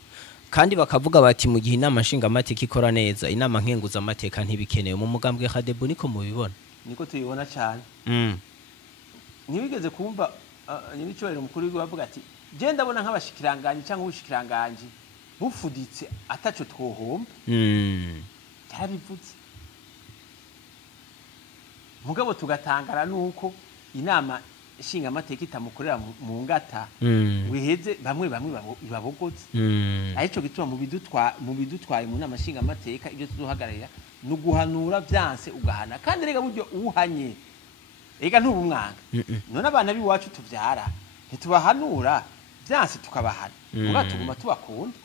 kandi bakavuga bati mu gihe inama nshinga amateka ikora neza inama nkenguza amateka ntibikenewe. Mu mugambwe Hadebu niko mubibona? Niko tuyibona cyane. Ntiwigeze kumva n'icyubahiro umukuru w'igihugu bavuga ati je ndabona nk'abashikiranganje cyangwa ubushikiranganje bufuditse ataco twohomba. Cyabivutse mugabo tugatangara nuko inama nshinga amateka itamukorera mu ngata wiheze bamwe ibabogoze. Arico gituma mu bidutwaye mu nama nshinga amateka ibyo tuzohagararira no guhanura vyanse ugahana kandi rega buryo uhanye ega ntubumwanga none abana biwacu tuvyara ntitubahanura vyanse tukabahana muga tuguma tubakunda.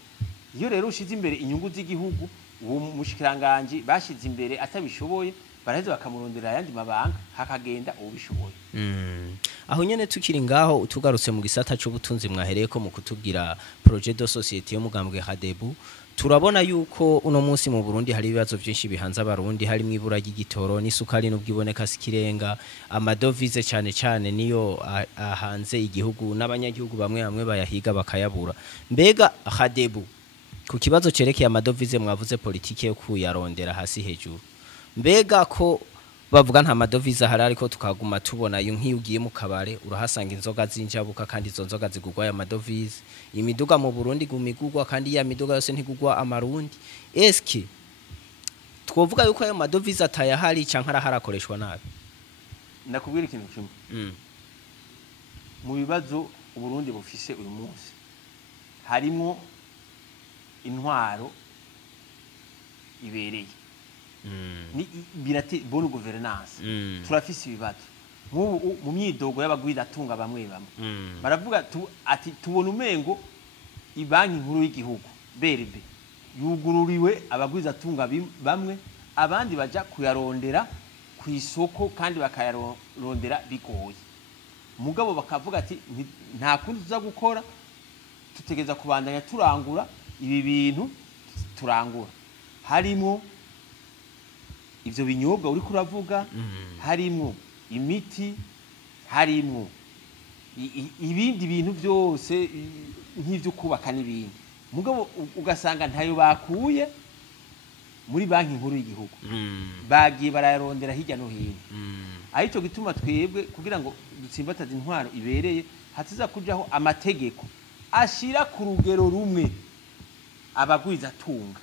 Iyo rero ushize imbere inyungu z'igihugu uwo mushikiranganje bashize imbere atabishoboye baraheze bakamurondera yandi mabanga hakagenda ubishoboye. Aho nyene tukiri ngaho utugarutse mu gisata c'ubutunzi mwahereyeko mu kutubwira projet de société yo mugambwe Hadebu turabona yuko uno munsi mu Burundi hari ibibazo byinshi bihanze abarundi harimo ibura ry'igitoro n'isukari n'ubwiboneka sikirenga amadovize cyane cyane niyo ahanze igihugu n'abanyagihugu bamwe bayahiga bakayabura. Mbega Hadebu ku kibazo cerekeye amadovize mwavuze politike yo kuyarondera hasi hejuru mbega ko bavuga nta madovize ahari ariko tukaguma tubona iyo nk'iyo ugiye mu kabare urahasanga inzoga zinjabuka kandi izo nzoga zigugwa ya madovize imiduga mu Burundi gumigugwa kandi ya miduga yose ntigugwa amarundi. Eske twovuga yuko ayo madovize atayahari canke araharakoreshwa nabi? Nakubwira ikintu kimwe mu bibazo Uburundi bufise uyu munsi harimo intwaro ibereye ni birate bonne gouvernance. Turafise ibibazo mu myidogo y'abagwira atunga bamwe baravuga ati tubona umengo ibanki nkuru y'igihugu BRB yugururiwe abagwiza atunga bamwe abandi baja kuyarondera ku isoko kandi bakayarondera bigoye mugabo bakavuga ati nta kundi tuza gukora tutegeza kubandanya turangura ibi bintu turangura harimo ivyo binyobwa uri kuravuga harimo imiti harimo ibindi bintu byose nk'ivyo kubaka n'ibindi mugabo ugasanga ntayo bakuye muri banki nkuru y'igihugu bagiye barayarondera hirya no hino. Arico gituma twebwe kugira ngo dutsimbataze intwaro ibereye hatiza kujaho amategeko ashira ku rugero rumwe abagwiza tunga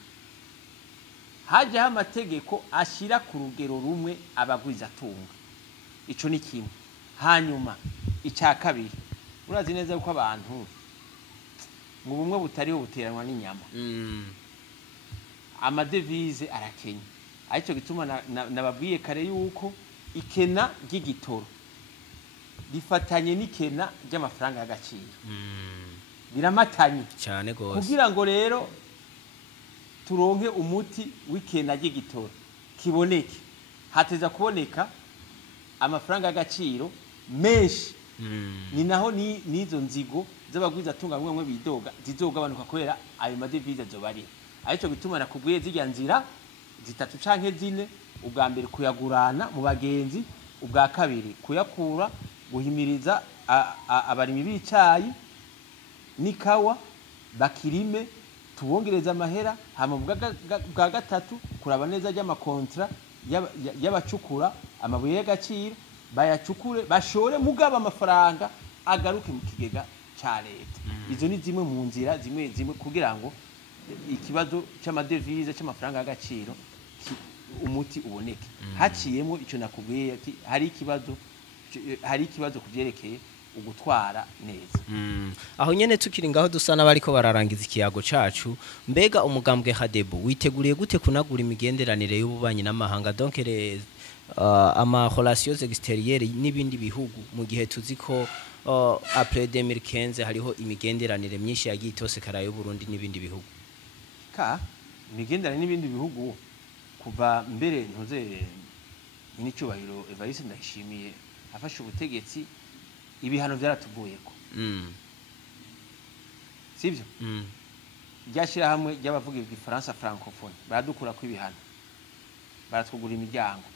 hajaho amategeko ashira ku rugero rumwe abagwiza tunga. Ico ni kimwe. Hanyuma icya kabiri urazi neza yuko abantu mu bumwe butariho buteranwa n'inyama amadevize arakenya. Arico gituma nababwiye kare yuko ikena ry'igitoro rifatanye n'ikena ry'amafaranga y'agaciro biramatanye cyane gose kugira ngo rero turonke umuti w'ikena ry'igitoro kiboneke hateza kuboneka amafaranga y'agaciro menshi ni naho nizo nzigo z'abagwiza tunga bamwe bidoga zizogabanuka kubera ayo madevize azobari arico bituma nakubwiye zijya nzira zitatu canke zine ubwa mbere kuyagurana mu bagenzi ubwa kabiri kuyakura guhimiriza abarimi b'icayi n'ikawa bakirime tubongereza amahera hama bwa gatatu kuraba neza ry'amakontra y'abacukura amabuye y'agaciro bayacukure bashore mugaba amafaranga agaruke mu kigega ca leta izo ni zimwe mu nzira zimwe kugira ngo ikibazo c'amadevize c'amafaranga y'agaciro umuti uboneke haciyemo ico nakubwiye ati hari ikibazo kuvyerekeye ugutwara neza aho nyene tukiri ngaho dusa n'abariko bararangiza ikiyago cacu mbega umugambwe Hadebu witeguriye gute kunagura imigenderanire y'ububanyi n'amahanga donc ama relations extérieures n'ibindi bihugu mu gihe tuzi ko après 2015 hariho imigenderanire myinshi yagiye itosekara y'u Burundi n'ibindi bihugu imigenderanire n'ibindi bihugu kuva mbere ntuze n'icyubahiro Evariste Ndayishimiye afashe ubutegetsi ibihano byaratuvuyeko sivyo ryashira hamwe ry'abavuga igifaransa francophone baradukura ko ibihano baratwugura imiryango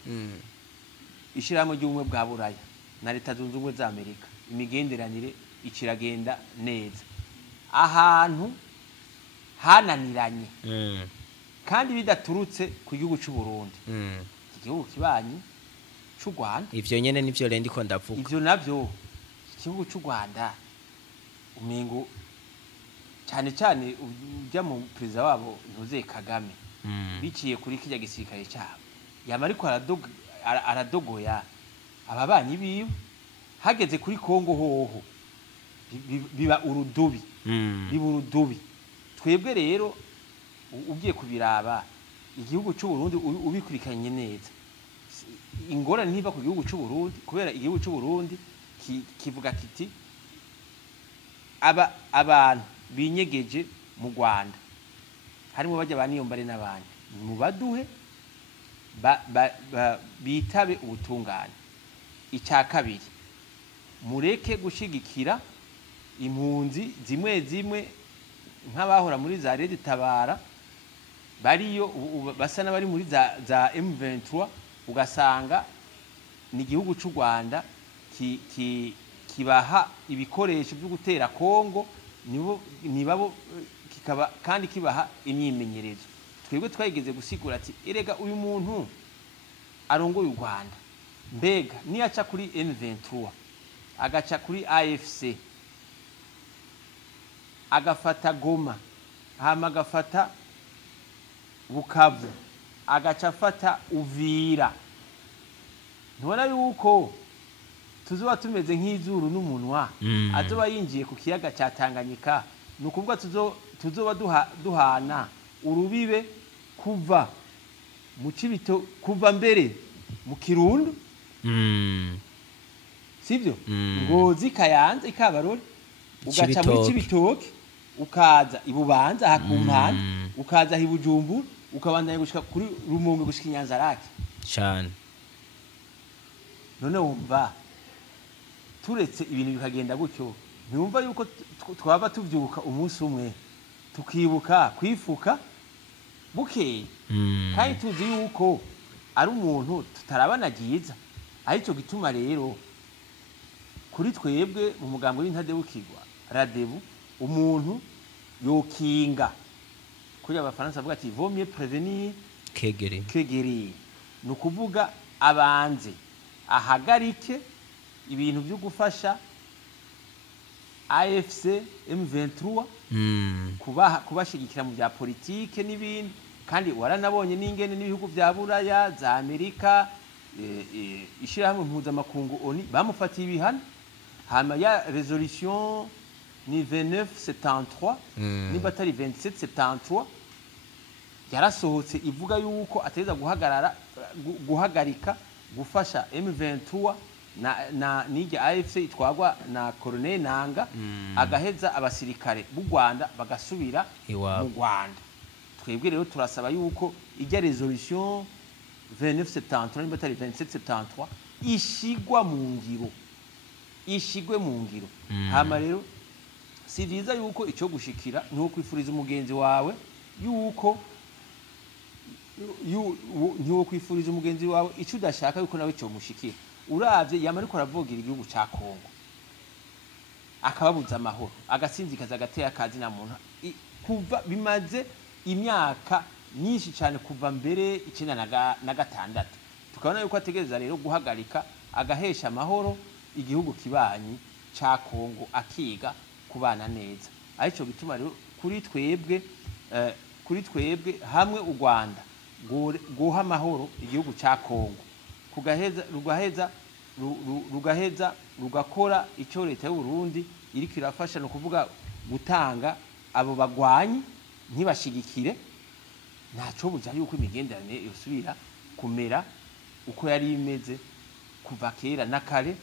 ishira hamwe ry'ubumwe bwa Buraya na leta zunze ubumwe za Amerika imigenderanire ikiragenda neza ahantu hananiranye kandi bidaturutse ku gihugu cy'u Burundi igihugu kibanyi cy'u Rwanda ivyo nyene nivyo rendi ko ndavuga ivyo navyo igihugu cy'u Rwanda umengo cyane cyane ujya mu perezida wabo ntuze Kagame biciye kuri kijya gisirikare cyabo yama ariko aradogoya ababanyi biwe hageze kuri Kongo hoho biba urudubi twebwe rero ugiye kubiraba igihugu cy'u Burundi ubikurikanye neza ingorane ntiba ku gihugu cy'u Burundi kubera igihugu cy'u Burundi kivuga kiti abantu binyegeje mu Rwanda harimo bajya baniyombare n'abandi mu baduhe bitabe ubutungane icya kabiri mureke gushigikira impunzi zimwe nk'abahora muri za Red Tabara bariyo basa n'abari muri za M23 ugasanga ni igihugu cy'u Rwanda kibaha ibikoresho byo gutera Kongo nibabo kikaba kandi kibaha imyimenyerezo twebwe twayigeze gusigura ati erega uyu muntu arongoye u Rwanda mbega niyaca kuri M23 agaca kuri AFC agafata Goma hama agafata Bukavu agaca afata Uvira ntubona yuko tuzoba tumeze nk'izuru n'umunwa azoba yinjiye ku kiyaga cya Tanganyika nukuvuga tuzoba duhana urubibe kuva mu Cibito kuva mbere mu Kirundo sivyo Ngozi Kayanza Ikabarore ugaca muri Cibitoke ukaza ibubanza hakumpana ukaza hibujumbura ukabandanya gushika kuri Rumonge gushika Nyanzarake cyane none wumva turetse ibintu bikagenda gutyo ntiwumva yuko twaba tuvyuka umunsi umwe tukibuka kwifuka bukeye kandi tuzi yuko ari umuntu tutarabana giza arico gituma rero kuri twebwe mu mugambo w'intadebukirwa Radebu umuntu yokinga kuri abafaransa bavuga ati vaut mieux prévenir que guérir nukuvuga abanze ahagarike ibintu byo gufasha AFC M23 kubashigikira mu bya politike n'ibindi kandi waranabonye n'ingene n'ibihugu bya Buraya za Amerika ishira hamwe mpuzamakungu ONU bamufatiye ibihano hama ya resolution ni 2973 ni batari 2773 yarasohotse ivuga yuko ateza guhagarika gufasha M23 na nijya AFC itwagwa na Colonel Nanga agaheza abasirikare b'u Rwanda bagasubira mu Rwanda twebwe rero turasaba yuko ijya resolution 2973 ni batari 2773 ishigwa mu ngiro ishigwe mu ngiro hama rero si vyiza yuko ico gushikira nuko kwifuriza umugenzi wawe yuko ntiwo kwifuriza umugenzi wawe ico udashaka yuko nawe cyo mushikira uravye yama ariko aravugira igihugu ca Kongo akababuza amahoro agasinzikaza agateye akazi na muntu kuva bimaze imyaka nyinshi cyane kuva mbere 1996 tukabona yuko ategereza rero guhagarika agahesha amahoro igihugu kibanyi ca Kongo akiga kubana neza arico bituma rero kuri twebwe hamwe u Rwanda guha amahoro igihugu ca Kongo rugaheza rugakora icyo leta y'u Burundi iriko irafasha no kuvuga gutanga abo bagwanyi ntibashigikire ntaco buja yuko imigenderanire yosubira kumera uko yari imeze kuva kera nakare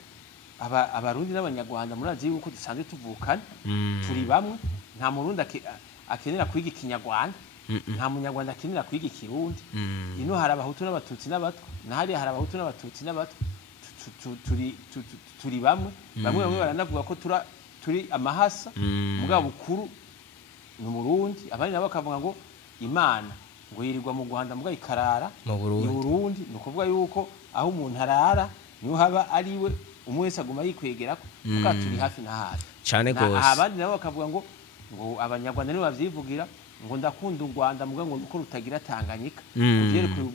abarundi n'abanyarwanda murazi yuko dusanzwe tuvukana turi bamwe nta murundi akenera kwiga ikinyarwanda nta munyarwanda akenera kwiga ikirundi ino hari abahutu n'abatutsi n'abatwa nahari hari abahutu n'abatutsi n'abatwa turi bamwe bamwe baranavuga ko turi amahasa mugabo bukuru ni Burundi abandi nabo bakavuga ngo Imana ngo yirirwa mu Rwanda mugabo ikarara mu Burundi no kuvuga yuko aho umuntu arara niho haba ariwe umwe wese aguma yikwegera ko kuko turi hafi na hafi cyane gose abandi nabo bakavuga ngo abanyarwanda nibo bavyivugira ngo ndakunda u Rwanda mugabo ngo nuko rutagira Tanganyika kuvyerekeye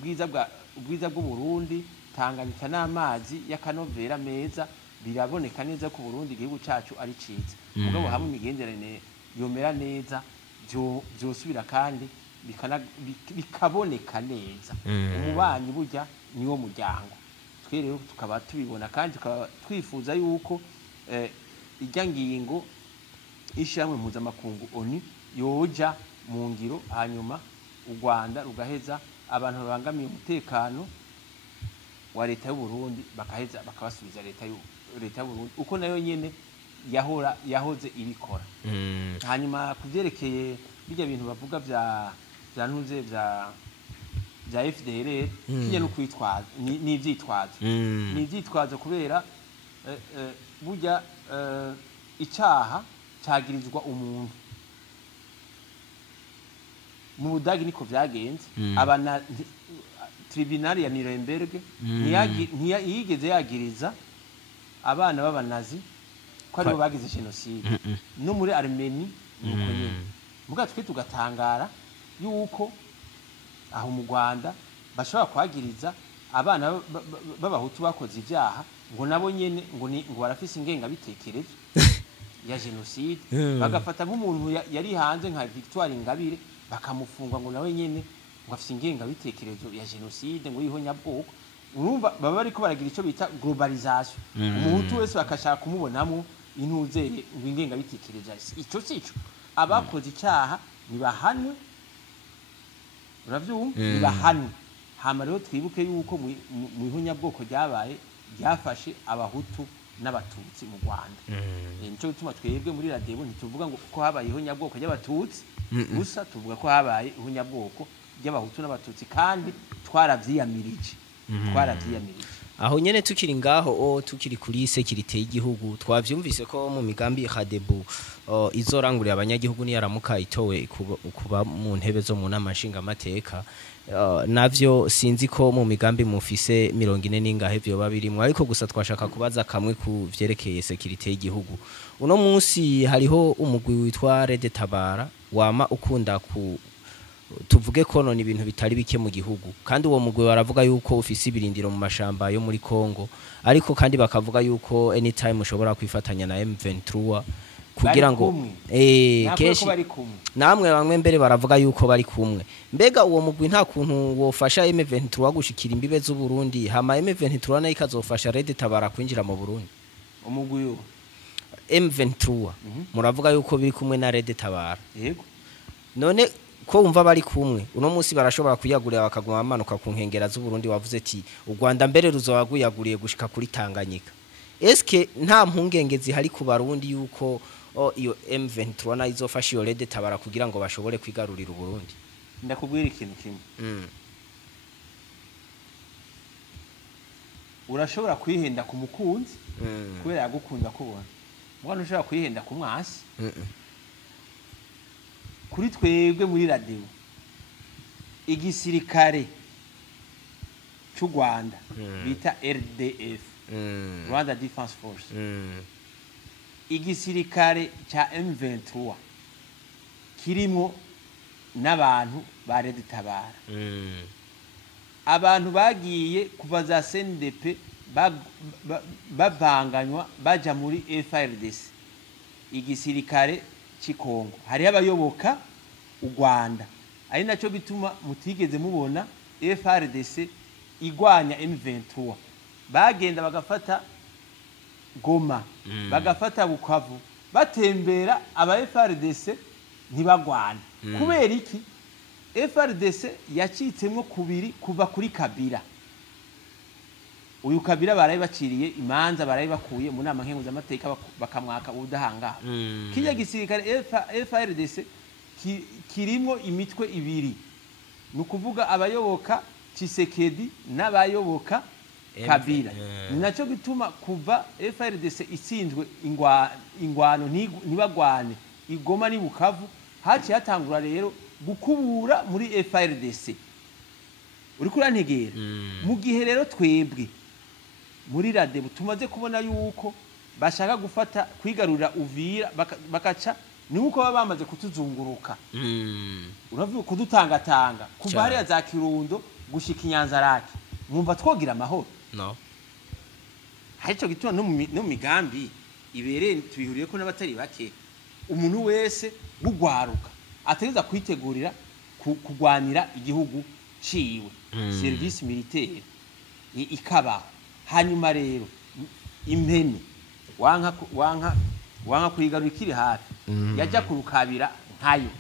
ubwiza bw'u Burundi Tanganyika n'amazi y'akanovera meza biraboneka neza ko Burundi igihugu cacu ari ciza mugabo hamwe imigenderanire yomera neza byosubira kandi bikaboneka neza umubanyi burya niwo muryango twe rero tukaba tubibona kandi tukaba twifuza yuko ijya ngingo ishamwe mpuzamakungu ONU yoja mu ngiro hanyuma u Rwanda rugaheza abantu babangamiye umutekano wa leta y'u Burundi bakabasubiza leta y'u Burundi uko nayo nyene yahoze ibikora hanyuma kuvyerekeye bijya bintu bavuga vya ntuze vya FDLR kijya no kwitwaza ni ivyitwazo kubera burya icaha cagirizwa umuntu mu Budagi niko vyagenze abana tribunal ya Nuremberg ntiyigeze yagiriza abana b'abanazi ko aribo bagize genocide no muri Armenia nuko nyine muga twe tugatangara yuko aho mu Rwanda bashobora kwagiriza abana b'abahutu bakoze ivyaha ngo nabo nyene ngo barafise ingenga bitekerezo ya genocide bagafata nk'umuntu yari hanze nka Victoire Ingabire bakamufunga ngo nawe nyene ngo afise ingenga bitekerezo ya genocide ngo yiho nyabwoko urumva baba bariko baragira ico bita globalisation umuhutu wese bakashaka kumubonamo intuzeye ingenga bitekerezo ico sico abakoze icaha nibahanwe uravyumva nibahanwe hama rero twibuke yuko mu ihonyabwoko ryabaye ryafashe abahutu n'abatutsi mu Rwanda nico gituma twebwe muri radio ntituvuga ngo ko habaye ihonyabwoko ry'abatutsi gusa tuvuga ko habaye ihonyabwoko ry'abahutu n'abatutsi kandi twaravyiyamirije aho nyene tukiri ngaho tukiri kuri sekirite y'igihugu twavyumvise ko mu migambi Hadebu izorangurira abanyagihugu ni yaramuka itowe kuba mu ntebe zo mu namashinga amateka navyo sinzi ko mu migambi mufise 40 n'ingahe byo babirimwe ariko gusa twashaka kubaza kamwe ku vyerekeye sekirite y'igihugu uno munsi hariho umugwi witwa Rede Tabara wama ukunda tuvuge ko none ibintu bitari bike mu gihugu kandi uwo mugwe baravuga yuko ufise ibirindiro mu mashamba yo muri Kongo ariko kandi bakavuga yuko anytime ushobora kwifatanya na M23 kugira ngo keshi namwe bamwe mbere baravuga yuko bari kumwe mbega uwo mugwi nta kuntu wofasha M23 gushikira imbibe z'u Burundi hama M23 nayo ikazofasha Rede Tabara kwinjira mu Burundi umugwi yo M23 muravuga yuko biri kumwe na Rede Tabara yego none ko umva bari kumwe uno munsi barashobora kuyagurira bakaguma amanuka ku nkengera z'u Burundi wavuze ati u Rwanda mbere ruzowaguyaguriye gushika kuri Tanganyika eske nta mpungenge zihari ku Barundi yuko iyo M23 na izofasha iyo Rede Tabara kugira ngo bashobore kwigarurira u Burundi ndakubwira ikintu kimwe urashobora kwihenda ku mukunzi kubera yagukunda kubona mwana ushobora kwihenda ku mwasi kuri twebwe muri radio igisirikare cy'u Rwanda bita RDF Rwanda Defense Force igisirikare cha M23 kirimo n'abantu barede tabara abantu bagiye kuva za CNDP bavanganywa baja muri FARDC igisirikare cy'ikongo hari abayoboka u Rwanda ari naco bituma mutigeze mubona FARDC igwanya M23 bagenda bagafata Goma bagafata Bukavu batembera aba FARDC ntibagwana kubera iki FARDC yacitsemwo kubiri kuva kuri Kabila uyu Kabila barayi baciriye imanza barayi bakuye mu nama nkenguza amateka bakamwaka ubudahanga kijya gisirikare FARDC kirimo imitwe ibiri nukuvuga abayoboka Tshisekedi n'abayoboka Kabila ninaco gituma kuva FARDC isinzwe ingwano ntibagwane igoma ni Bukavu haci hatangura rero gukubura muri FARDC uri kurantegera mu gihe rero twebwe muri radebu tumaze kubona yuko bashaka gufata kwigarurira Uvira bakaca ni uko baba bamaze kutuzunguruka uravuga kudutangatanga kuva hariya za Kirundo gushika Inyanzarake mwumva twogira amahoro no harico gituma no migambi ibereye tubihuriye ko n'abatari bake umuntu wese gugwaruka ategeza kwitegurira kugwanira igihugu ciwe service militaire ikaba hanyuma rero impeni wanka kuyigarura ikiri hafi yaja kurukabira nkayo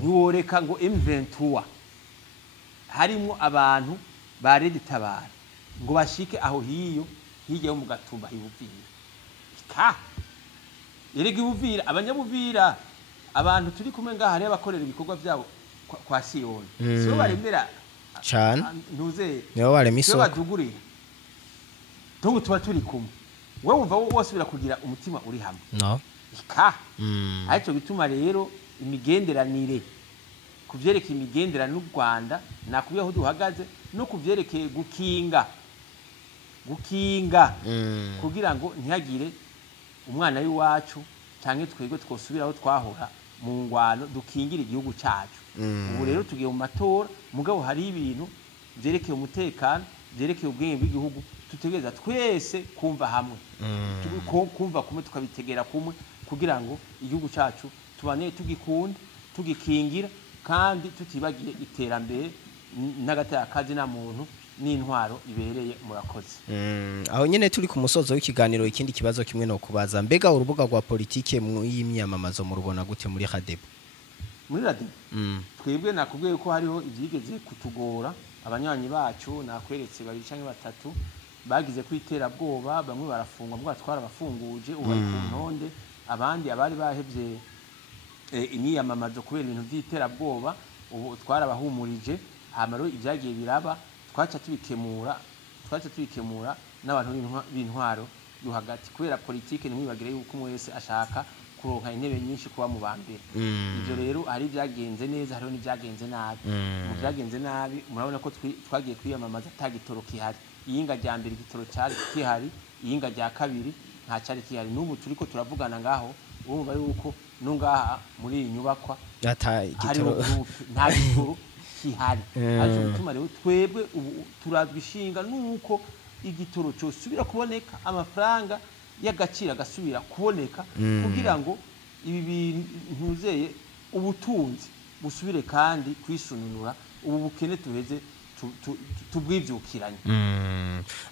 ntiworeka ngo M23 harimo abantu barede tabara ngo bashike aho hiyo hirya yo mu Gatumba hibuvira yerega ibuvira abanyabuvira abantu turi kumwe ngaha hari abakorera ibikorwa byabo kwa Siyoni sibo baremera cyane ntuze nibo barema isoko badugurira tungu tuba turi kumwe wewe umva wose birakugira umutima uri hamwe no ariko bituma rero imigenderanire kuvyerekeye imigenderanire n'u Rwanda nakubiye aho duhagaze no kuvyerekeye gukinga kugira ngo ntihagire umwana w'iwacu canke twebwe twosubiraho twahora mu ngwano dukingira igihugu cyacu ubu rero tugiye mu matora mugabo hari ibintu byerekeye umutekano byerekeye ubwenge bw'igihugu tutegereza twese kumva hamwe kumva kumwe tukabitegera kumwe kugira ngo igihugu cyacu tubane tugikunda tugikingira kandi tutibagiye iterambere n'agatakazi na muntu n'intwaro ibereye murakoze aho nyene turi ku musozo w'ikiganiro ikindi kibazo kimwe no kubaza mbega urubuga rwa politike mu y'imyamamazo mu rubona gute muri Hadebu muri Hadebu twebwe nakubwiye ko hariho ivyigeze kutugora abanyanyi bacu nakweretse babiri canke batatu bagize kwitera bwoba bamwe barafungwa mbwa twarabafunguje ubu ari ku ntonde abandi abari bahevye imyamamazo kubera ibintu vyitera bwoba ubu twarabahumurije hamaro ivyagiye biraba twaca tubikemura n'abantu b'intwaro yo hagati kubera politike nimwibagire yuko wese ashaka kuronka intebe nyinshi kuba mu bambere ivyo rero ari byagenze neza hariho n'ibyagenze nabi mu byagenze nabi murabona ko twagiye kwiyamamaza atagitoro kihari iyinga rya mbere igitoro cyari kihari iyinga rya kabiri nta cyari kihari n'ubu turiko turavugana ngaho urumva yuko nungaha muri iyi nyubakwa nta gitoro kihari aje gutuma rero twebwe ubu turazwa ishinga nuko igitoro cyo subira kuboneka amafaranga y'agaciro gasubira kuboneka kugira ngo ibi bintuzeye ubutunzi busubire kandi kwisununura ubu bukene tuheze tubwivyukiranye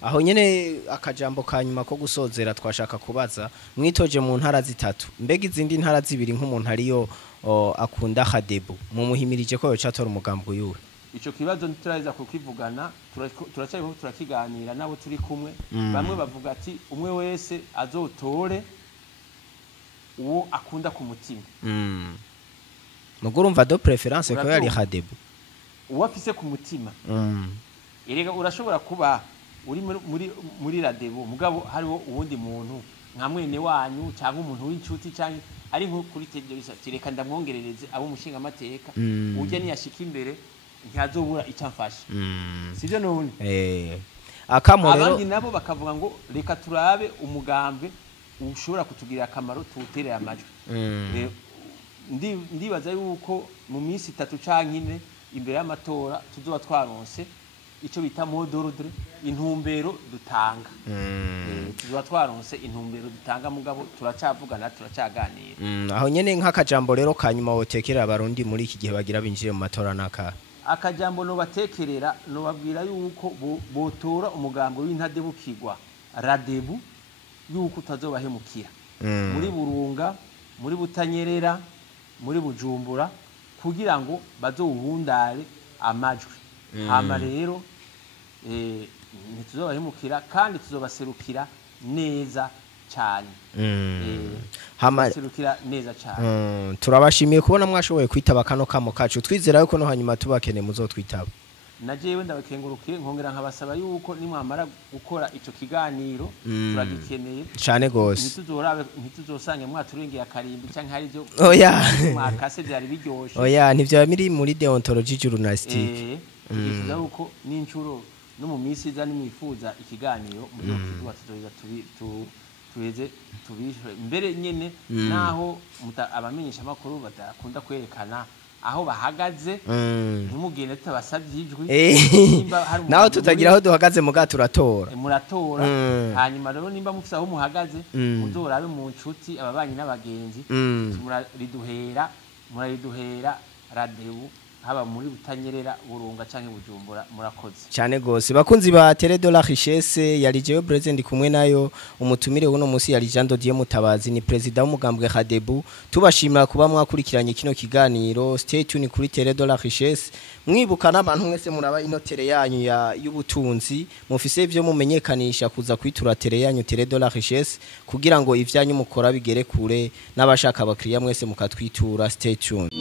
aho nyene akajambo kanyuma ko gusozera twashaka kubaza mwitoje mu ntara zitatu mbega izindi ntara zibiri nk'umuntu ariyo akunda Hadebu mu muhimirije ko yocatora umugambo yuwe ico kibazo ntituraza kukivugana turacyariho turakiganira nabo turi kumwe bamwe bavuga ati umwe wese azotore uwo akunda ku mutima mugurumva do preference ko yari Hadebu uwafise ku mutima erega urashobora kuba uri muri radebo mugabo hariho uwundi muntu nka mwene wanyu cyangwa umuntu w'inshuti cyangwa ari nko kuri televiziyo tireka ndamwongerereze abo mushinga amateka ujya niyashika imbere ntazobura icyamfasha sivyo none akamorero abandi nabo bakavuga ngo reka turabe umugambe ushobora kutugirira akamaro tuwuterere amajwi ndibaza yuko mu minsi 3 canke 4 imbere y'amatora tuzoba twaronse ico bita mot d'ordre intumbero dutanga tuzoba twaronse intumbero dutanga mugabo turacavugana turacaganira aho nyene nk'akajambo rero kanyuma wotekerera abarundi muri iki gihe bagira binjire mu matora naka akajambo no batekerera no babwira yuko botora umugambo w'intadebukirwa radebu yuko utazobahemukira muri Burunga muri Butanyerera muri Bujumbura kugira ngo bazowuhundare amajwi hama rero ntituzobahemukira kandi tuzobaserukira neza cyane serukira neza cyane turabashimiye kubona mwashoboye kwitaba kano kamo kacu twizera yuko no hanyuma tubakene muzotwitaba najewe ndabakengurukiye nkongera nkabasaba yuko nimwamara gukora ico kiganiro turagikeneye cyane gose ntituzosange mwaturengeye akarimbi canke hari byo mwakase byari biryoshe ntivyo biri muri deontologie journalistique bivuga uko n'incuro no mu minsi iza nimwifuza ikiganiro muri kizwa tuweze tubishe mbere nyene naho abamenyesha makuru badakunda kwerekana aho bahagaze ntimugende tutabasabye ijwi naho tutagira aho duhagaze muga turatora muratora hanyuma rero nimba mufise aho muhagaze muzorabe mu nshuti ababanyi n'abagenzi murariduhera radebu haba muri Butanyerera Burunga canke Bujumbura murakoze cyane gose bakunzi ba Télé de la Richesse yari jewe president kumwe nayo umutumire uno musi yari Jean Dodier Mutabazi ni president w'umugambwe Radebu tubashimira kuba mwakurikiranye kino kiganiro stay tuned kuri Télé de la Richesse mwibuka n'abantu mwese muraba ino tele yanyu y'ubutunzi mufise ivyo mumenyekanisha kuza kwitura tele yanyu Télé de la Richesse kugira ngo ivyanyu mukora bigere kure n'abashaka abakiriya mwese mukatwitura stay tuned